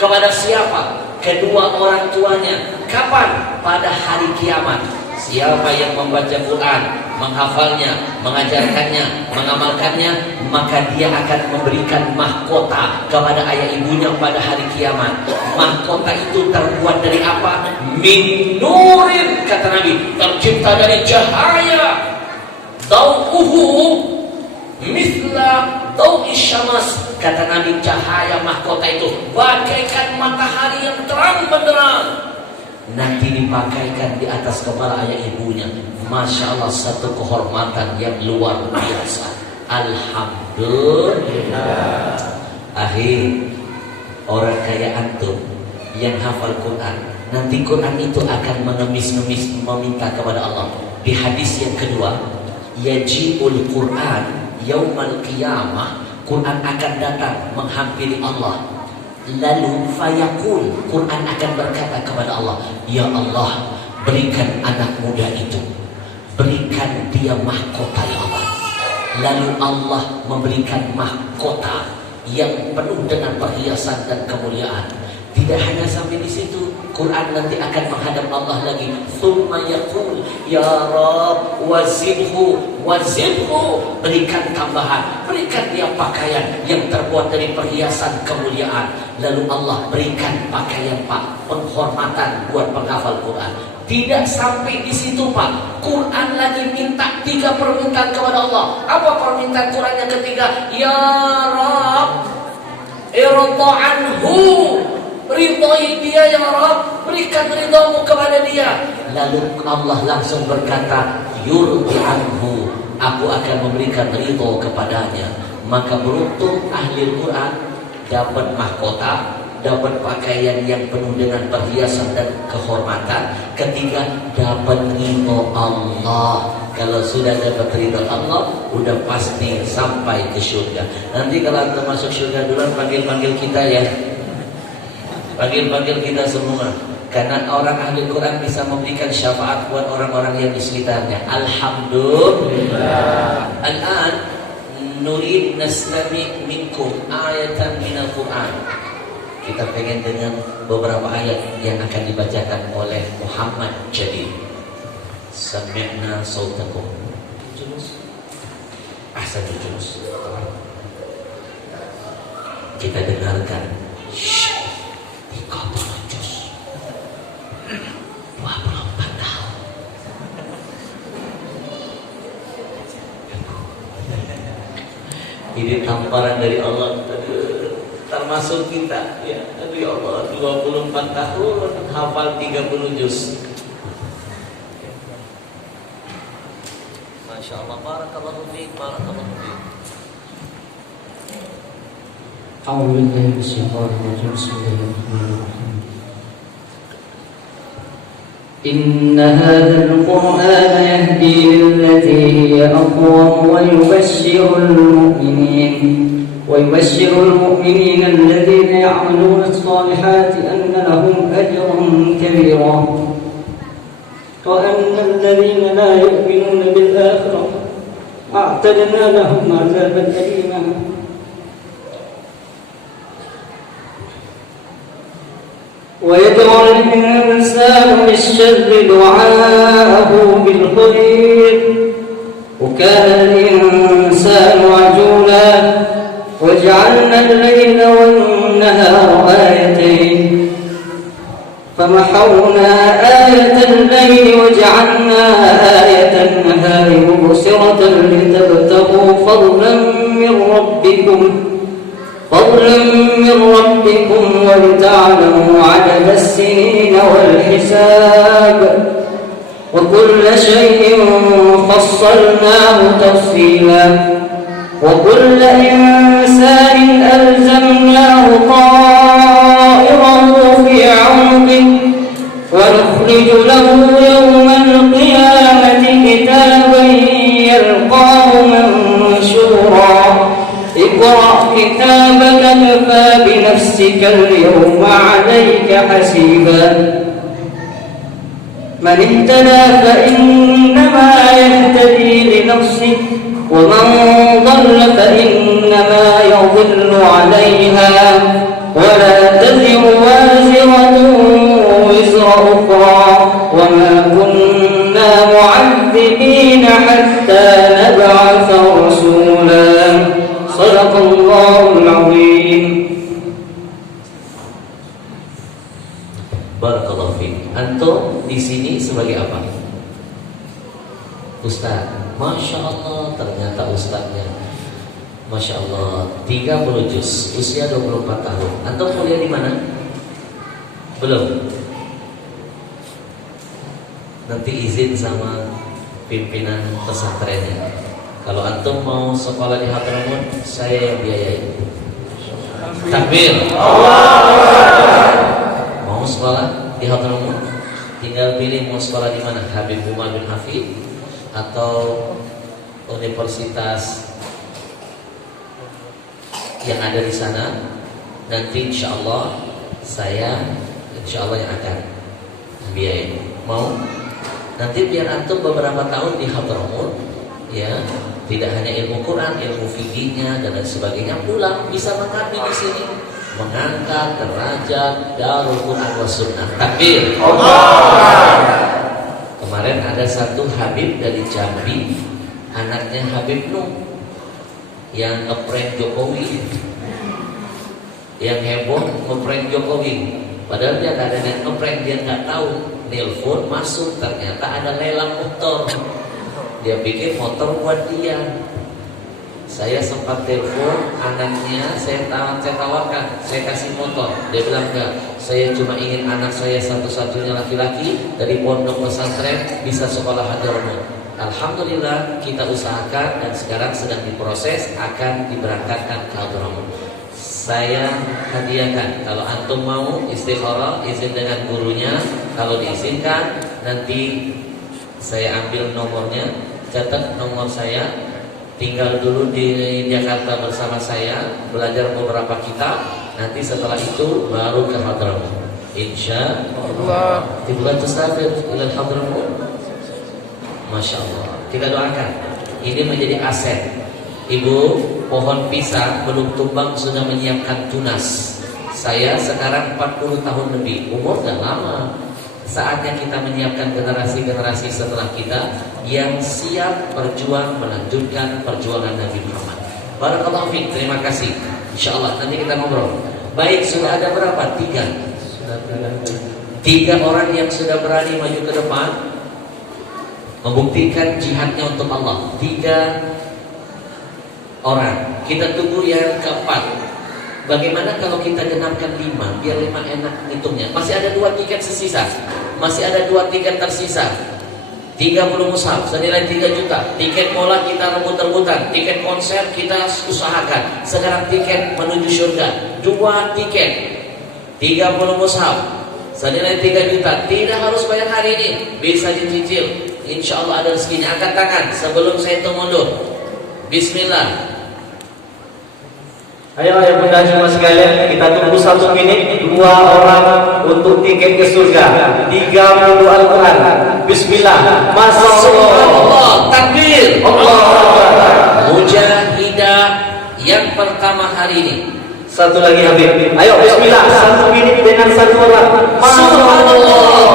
kepada siapa? Kedua orang tuanya. Kapan? Pada hari kiamat. Siapa yang membaca Quran, menghafalnya, mengajarkannya, mengamalkannya, maka dia akan memberikan mahkota kepada ayah ibunya pada hari kiamat. Mahkota itu terbuat dari apa? Min nurin, kata Nabi, tercipta dari cahaya. Dau'uhu mithla dau'is syams, kata Nabi, cahaya mahkota itu bagaikan matahari yang terang benderang. Nanti dipakaikan di atas kepala ayah ibunya. Masya Allah, satu kehormatan yang luar biasa. Alhamdulillah. Akhir orang kaya antum yang hafal Quran, nanti Quran itu akan mengemis-ngemis meminta kepada Allah. Di hadis yang kedua, yaji'ul Quran yaumal qiyamah, Quran akan datang menghampiri Allah. Lalu fayaqul, Quran akan berkata kepada Allah, ya Allah, berikan anak muda itu, berikan dia mahkota ya Allah. Lalu Allah memberikan mahkota yang penuh dengan perhiasan dan kemuliaan. Tidak hanya sampai di situ, Quran nanti akan menghadap Allah lagi. Tsumma yaqul ya Rabb wazidhu, berikan tambahan, berikan dia pakaian yang terbuat dari perhiasan kemuliaan. Lalu Allah berikan pakaian Pak, penghormatan buat penghafal Quran. Tidak sampai di situ Pak, Quran lagi minta 3 permintaan kepada Allah. Apa permintaan Quran yang ketiga? Ya Rabb irda anhu, ridhoi dia ya Rabb, berikan ridhamu kepada dia. Lalu Allah langsung berkata, yurdi anhu, aku akan memberikan ridho kepadanya. Maka beruntung ahli Quran dapat mahkota, dapat pakaian yang penuh dengan perhiasan dan kehormatan. Ketiga, dapat ridho Allah. Kalau sudah dapat ridho Allah, udah pasti sampai ke surga. Nanti kalau anda masuk surga duluan, panggil-panggil kita ya. Panggil-panggil kita semua. Karena orang ahli Quran bisa memberikan syafaat buat orang-orang yang di sekitarnya. Alhamdulillah. Al-an nurid nastami minkum ayatan minal Quran. Kita pengen dengan beberapa ayat yang akan dibacakan oleh Muhammad Jalil. Sami'na sautakum. Julus. Ahsanul julus. Kita dengarkan. 30 juz. 24 tahun. Ini tamparan dari Allah. Termasuk kita ya, aduh ya Allah, 24 tahun hafal 30 juz. Masya Allah, barakallahu fiik, barakallahu fiik. أعوذ بالله من الشيطان الرجيم بسم الله الرحمن الرحيم إن هذا القرآن يهدي للتي هي أقوم ويبشر المؤمنين الذين يعملون الصالحات أن لهم أجرا كبيرا وأن الذين لا يؤمنون بالآخرة أعتدنا لهم عذابا أليما ويدعو الإنسان بالشر دعاءه بالخير وكان الإنسان عجولا وجعلنا الليل والنهار آيتين فمحونا آية الليل وجعلنا آية النهار مبصرة لتبتغوا فضلا من ربكم ولتعلموا عدد السنين والحساب وكل شيء فصلناه تفصيلا وكل إنسان ألزمناه طائره في عنقه ونخرج له يوم القيامة كتابا يلقاه منشورا اقرأ كتابك كفى بنفسك اليوم عليك حسيبا من اهتدى فإنما يهتدي لنفسه ومن ضل فإنما يضل عليها ولا تزر وازرة وزر أخرى وما كنا معذبين حتى نبعث رسولا صدق الله العظيم. Barakallahu fiik. Antum di sini sebagai apa? Ustaz. Masya Allah, ternyata ustaznya. Masya Allah, 30 juz, usia 24 tahun. Antum kuliah di mana? Belum. Nanti izin sama pimpinan pesantrennya. Kalau antum mau sekolah di Hadramaut, saya yang biayai. Takbir. Mau sekolah di Hadramaut, tinggal pilih mau sekolah di mana, Habib Umar bin Hafid atau universitas yang ada di sana. Nanti insya Allah saya yang akan biayai. Mau? Nanti biar antum beberapa tahun di Hadramaut, ya, Tidak hanya ilmu Quran, ilmu fikihnya dan lain sebagainya pula bisa mengabdi di sini, mengangkat derajat Darul Quran was Sunnah. Takbir. Kemarin ada satu Habib dari Jambi, anaknya Habib Nuh, yang ngeprank Jokowi, yang heboh ngeprank Jokowi. Padahal dia nggak ada yang ngeprank, dia nggak tahu. Nelpon masuk, ternyata ada lelang motor. Dia pikir motor buat dia. Saya sempat telepon anaknya, saya tawarkan, saya kasih motor. Dia bilang enggak, saya cuma ingin anak saya satu-satunya laki-laki dari pondok pesantren bisa sekolah Hadramaut. Alhamdulillah kita usahakan dan sekarang sedang diproses akan diberangkatkan ke Hadramaut. Saya hadiahkan, kalau antum mau istikharah izin dengan gurunya, kalau diizinkan nanti saya ambil nomornya, catat nomor saya, tinggal dulu di Jakarta bersama saya, belajar beberapa kitab, nanti setelah itu baru ke Hadramaut. Insya Allah. Tibulan tusafir ila Hadramaut. Masya Allah. Kita doakan. Ini menjadi aset. Ibu, pohon pisang belum tumbang sudah menyiapkan tunas. Saya sekarang 40 tahun lebih, umur dah lama. Saatnya kita menyiapkan generasi-generasi setelah kita yang siap berjuang melanjutkan perjuangan Nabi Muhammad. Barakallahu fiik, terima kasih. Insyaallah nanti kita ngobrol. Baik, sudah ada berapa? 3 orang yang sudah berani maju ke depan membuktikan jihadnya untuk Allah. 3 orang. Kita tunggu yang keempat. Bagaimana kalau kita genapkan 5, biar 5 enak hitungnya. Masih ada 2 tiket tersisa. Masih ada 2 tiket tersisa. 30 mushaf senilai 3 juta. Tiket bola kita rebut-rebutan. Tiket konser kita usahakan. Sekarang tiket menuju surga. 2 tiket. 30 mushaf senilai 3 juta. Tidak harus bayar hari ini. Bisa dicicil. Insya Allah ada rezekinya. Angkat tangan sebelum saya hitung mundur. Bismillah. Ayo bunda semua sekalian, kita tunggu 1 menit. 2 orang untuk tiket ke surga. 30 Al-Quran. Bismillah. Subhanallah. Takbir. Allah. Mujahidah yang pertama hari ini. Satu lagi Habib. Ayo Bismillah. 1 menit dengan 1 orang. Subhanallah.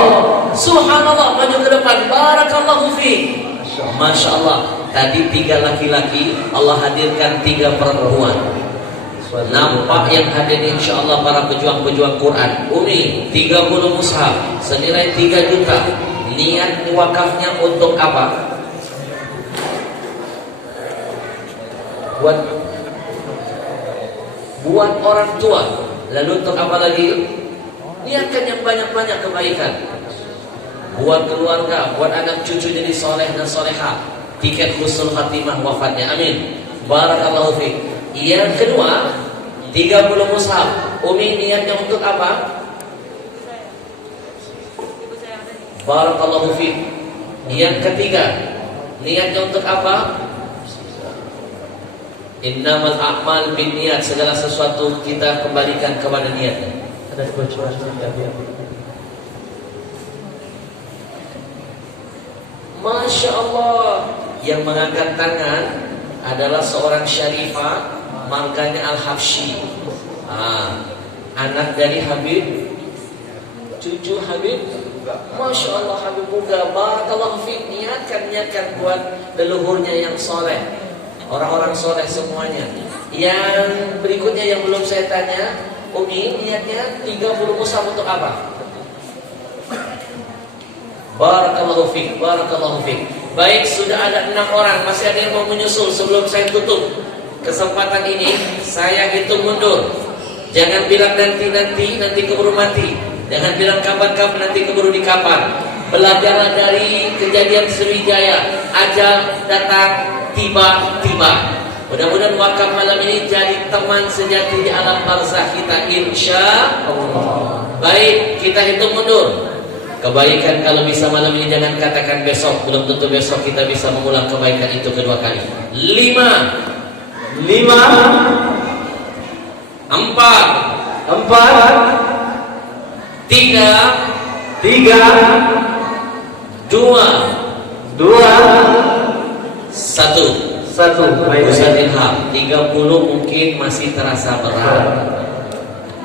Subhanallah. Maju ke depan. Barakallahu fiik. Masya Allah. Tadi 3 laki-laki, Allah hadirkan 3 perempuan. Nampak yang hadir insya Allah para pejuang-pejuang Quran. Umi 30 mushaf senilai 3 juta. Niat wakafnya untuk apa? Buat orang tua. Lalu untuk apa lagi? Niatkan yang banyak-banyak kebaikan. Buat keluarga, buat anak cucu jadi soleh dan soleha. Tiket husnul khatimah wafatnya. Amin. Barakallahu fiik. Yang kedua, 30 mushaf. Umi niatnya untuk apa? Barakallahu fiik. Yang ketiga, niatnya untuk apa? Innamal a'mal binniyat. Segala sesuatu kita kembalikan kepada niatnya. Ada kebocoran sedikit. Masya Allah. Yang mengangkat tangan adalah seorang syarifah, marganya Al-Habsyi, anak dari Habib, cucu Habib. Masya Allah, Habib Buga. Barakallahu fiik. Niatkan buat leluhurnya yang soleh, orang-orang soleh semuanya. Yang berikutnya yang belum saya tanya, Umi niatnya 30 mushaf untuk apa? Barakallahu fiik. Barakallahu fiik. Baik, sudah ada 6 orang. Masih ada yang mau menyusul sebelum saya tutup kesempatan ini. Saya hitung mundur. Jangan bilang nanti keburu mati. Jangan bilang kapan-kapan, nanti keburu di kapan. Belajarlah dari kejadian Sriwijaya. Ajal datang tiba-tiba. Mudah-mudahan wakaf malam ini jadi teman sejati di alam barzakh kita, insya Allah. Baik, kita hitung mundur. Kebaikan kalau bisa malam ini jangan katakan besok. Belum tentu besok kita bisa mengulang kebaikan itu kedua kali. 5 4 3 2 1. 1. Baik. Ustaz Ilham, 30 mungkin masih terasa berat,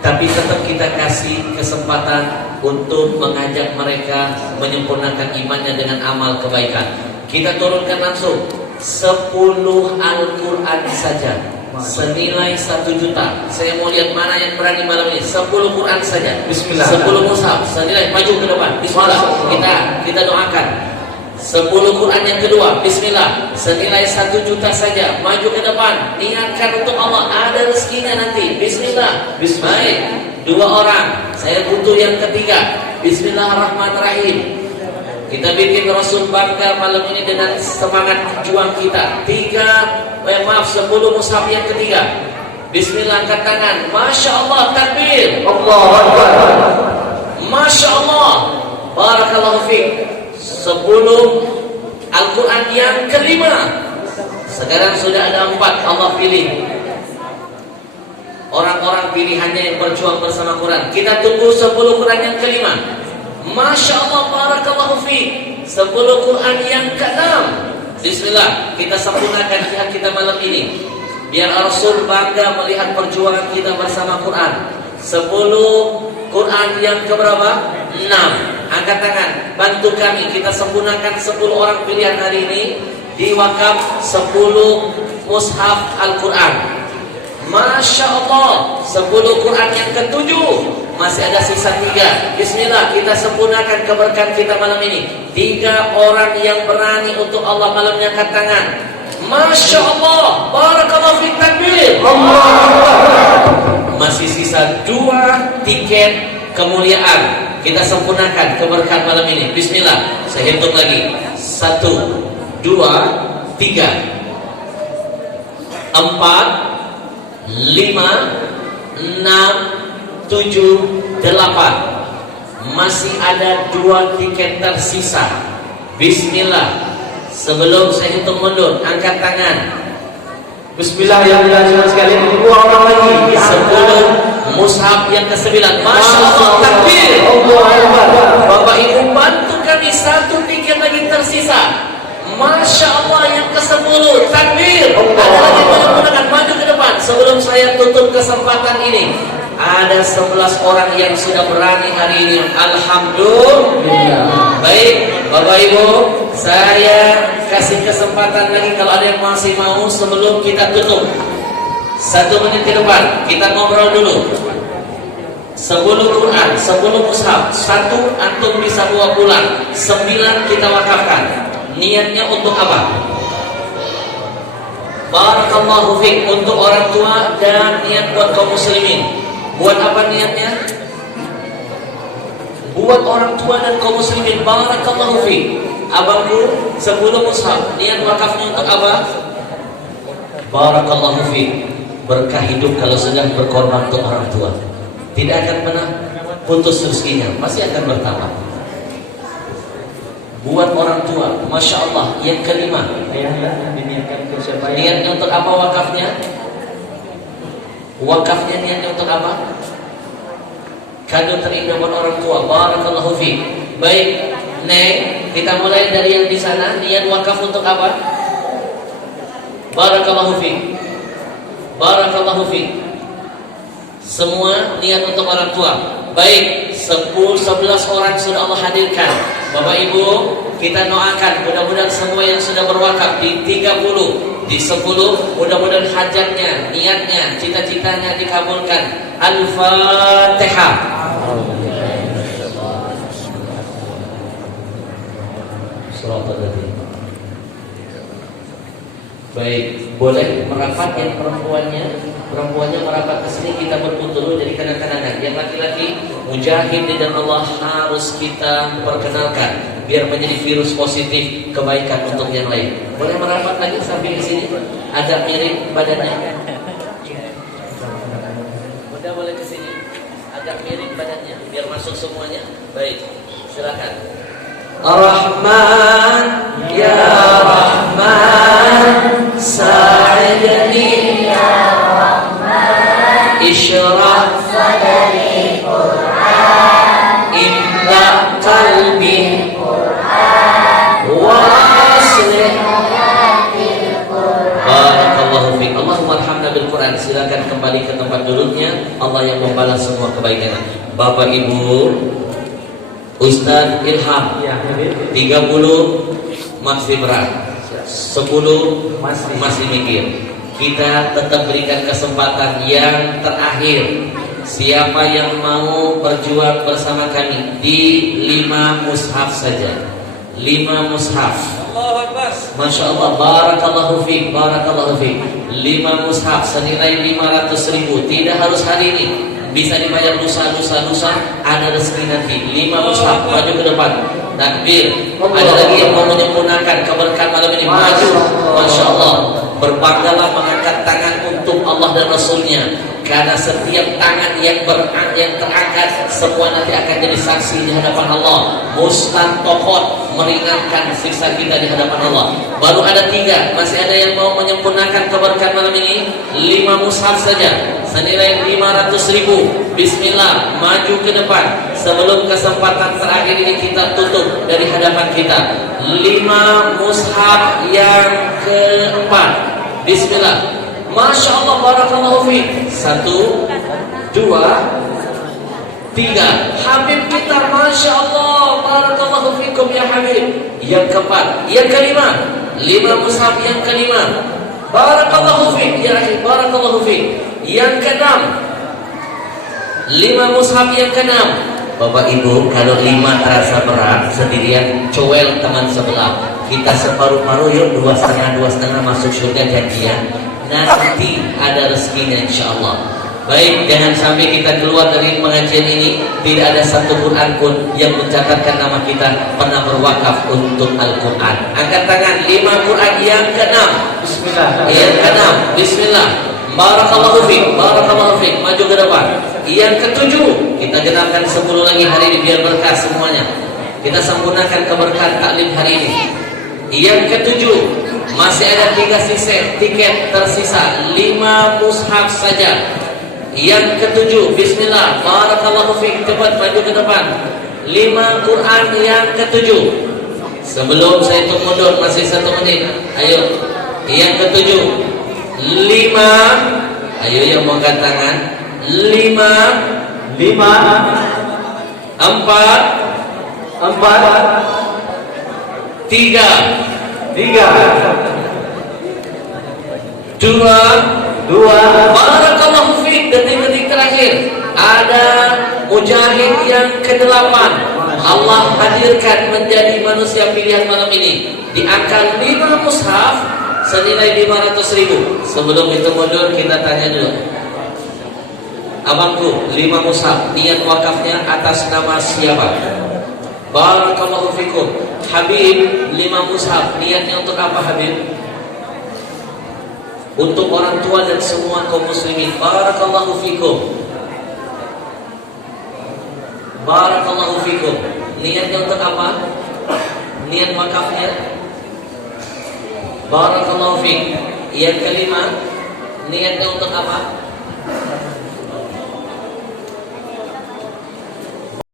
tapi tetap kita kasih kesempatan untuk mengajak mereka menyempurnakan imannya dengan amal kebaikan. Kita turunkan langsung 10 Al-Quran saja senilai 1 juta. Saya mau lihat mana yang berani malam ini. 10 Quran saja. Bismillah. 10 mushaf senilai, maju ke depan. Bismillah. Kita doakan. 10 Quran yang kedua, bismillah, senilai 1 juta saja, maju ke depan, niatkan untuk Allah, ada rezekinya nanti, bismillah. Baik, 2 orang, saya butuh yang ketiga, bismillahirrahmanirrahim. Kita bikin Rasul bangga malam ini dengan semangat juang kita. 10 mushaf yang ketiga, bismillah, angkat tangan, masya Allah, takbir, Allahu Akbar. masya Allah, barakallahu fiik. 10 Al-Quran yang kelima. Sekarang sudah ada 4. Allah pilih orang-orang pilihannya yang berjuang bersama Quran. Kita tunggu 10 Quran yang kelima. Masya Allah, barakallahu fiik. 10 Quran yang ke-6. Bismillah, kita sempurnakan jihad kita malam ini, biar Rasul bangga melihat perjuangan kita bersama Quran. 10 Quran yang keberapa? 6. Angkat tangan, bantu kami, kita sempurnakan 10 orang pilihan hari ini di wakaf 10 mushaf Al-Quran. Masya Allah, 10 Quran yang ke-7, masih ada sisa 3. Bismillah, kita sempurnakan keberkahan kita malam ini. 3 orang yang berani untuk Allah malamnya, angkat tangan. Masya Allah, barakallahu fiik, takbir. Masih sisa 2 tiket kemuliaan. Kita sempurnakan keberkahan malam ini. Bismillah, saya hitung lagi. 1, 2, 3, 4, 5, 6, 7, 8. Masih ada 2 tiket tersisa. Bismillah, sebelum saya hitung mundur, angkat tangan. Bismillah, yang dilanjutkan sekalian, 2 orang lagi. 10 mushaf yang ke-9. Masya Allah, takbir. Bapak Ibu bantu kami, 1 tiket lagi tersisa. Masya Allah, yang ke-10, takbir. Ada lagi mudah-mudahan, maju ke depan. Sebelum saya tutup kesempatan ini, ada 11 orang yang sudah berani hari ini. Alhamdulillah. Baik, Bapak Ibu, saya kasih kesempatan lagi kalau ada yang masih mau sebelum kita tutup. 1 menit ke depan, kita ngobrol dulu. 10 Quran, 10 mushaf, 1 antum bisa bawa pulang, 9 kita wakafkan. Niatnya untuk apa? Barakallahu fiik, untuk orang tua dan niat buat kaum muslimin. Buat apa niatnya? Buat orang tua dan kaum muslimin. Barakallahu fiik. Abangku 10 mushaf, niat wakafnya untuk apa? Barakallahu fiik. Berkah hidup kalau sedang berkorban untuk orang tua. Tidak akan pernah putus rezekinya, masih akan bertambah. Buat orang tua, masya Allah, yang kelima. Niatnya untuk apa wakafnya? Wakafnya niatnya untuk apa? Kado terindah buat orang tua. Barakallahu fiik. Baik, Neng, kita mulai dari yang di sana. Niat wakaf untuk apa? Barakallahu fiik. Barakallahu fiik. Semua niat untuk orang tua. Baik, 11 orang sudah Allah hadirkan. Bapak Ibu, kita doakan mudah-mudahan semua yang sudah berwakaf di 30, di 10, mudah-mudahan hajatnya, niatnya, cita-citanya dikabulkan. Al-Fatihah. Baik, boleh merapat yang perempuannya merapat ke sini, kita berbut dulu dari kanan-kanan. Yang laki-laki mujahid di dalam Allah harus kita perkenalkan biar menjadi virus positif kebaikan untuk yang lain. Boleh merapat lagi sampai di sini, agak mirip badannya. Udah boleh ke sini, agak mirip badannya biar masuk semuanya. Baik, silakan. Ar-Rahman, ya Rahman, sa'idni ya Rahman, isyrah sadri Qur'an, imla qalbi Qur'an, wa aslih kesempatan silakan kembali ke tempat duduknya. Allah yang membalas semua kebaikan. Bapak Ibu, Ustaz Ilham, Ya, Habib. 30 masih berat, 10 masih mikir. Kita tetap berikan kesempatan yang terakhir. Siapa yang mau berjuang bersama kami di 5 mushaf saja. 5 mushaf. Masya Allah, barakallahu fiik, barakallahu fiik. 5 mushaf senilai 500.000. Tidak harus hari ini, bisa dibayar lusa, ada rezeki nanti. 5 mushaf, maju ke depan. Takbir. Ada lagi yang mau menyempurnakan keberkahan malam ini, maju. Masya Allah, berbanggalah mengangkat tangan untuk Allah dan Rasulnya. Karena setiap tangan yang terangkat, semua nanti akan jadi saksi di hadapan Allah. Mustantokot, meringankan siksa kita di hadapan Allah. Baru ada 3, masih ada yang mau menyempurnakan keberkahan malam ini. 5 mushaf saja, senilai 500.000. Bismillah, maju ke depan. Sebelum kesempatan terakhir ini kita tutup dari hadapan kita. 5 mushaf yang keempat. Bismillah. Masya Allah, barakallahu fiik. 1, 2, 3. Habib kita, Masya Allah, barakallahu fiikum ya Habib. Yang keempat, yang kelima. 5 mushaf yang kelima. Barakallahu fiik ya akhi, barakallahu fiik. Yang keenam, 5 mushaf yang keenam. Bapak Ibu, kalau 5 terasa berat sendirian, cowel teman sebelah. Kita separuh-paruh yuk, 2,5 masuk surga janjian. Nanti ada rezekinya insya Allah. Baik, jangan sampai kita keluar dari pengajian ini tidak ada satu Quran pun yang mencatatkan nama kita pernah berwakaf untuk Al-Quran. Angkat tangan. 5 Quran yang ke-6. Bismillah. Yang ke-6. Bismillah. Barakallahu fiik, barakallahu fiik. Maju ke depan. Yang ke-7, kita genapkan 10 lagi hari ini biar berkah semuanya. Kita sempurnakan keberkahan taklim hari ini. Yang ke-7, masih ada 3 tiket tersisa. 5 mushaf saja. Yang ke-7, Bismillah, barakallahu fiik. Cepat maju ke depan. 5 Quran yang ke-7. Sebelum saya hitung mundur, masih 1 menit. Ayo. Yang ke-7, 5. Ayo yang mau angkat tangan. 5, 4, 3, 2. Barakallahu fiik. Detik-detik terakhir ada mujahid yang ke-8. Allah hadirkan menjadi manusia pilihan malam ini. Di angka 5 mushaf senilai 500.000. Sebelum itu mundur, kita tanya dulu. Abangku, 5 mushaf, niat wakafnya atas nama siapa? Barakallahu fikum. Habib, 5 mushaf, niatnya untuk apa Habib? Untuk orang tua dan semua kaum muslimin. Barakallahu fikum. Barakallahu fikum. Niatnya untuk apa? Niat wakafnya. Barakallahu fik. Yang kelima, niatnya untuk apa?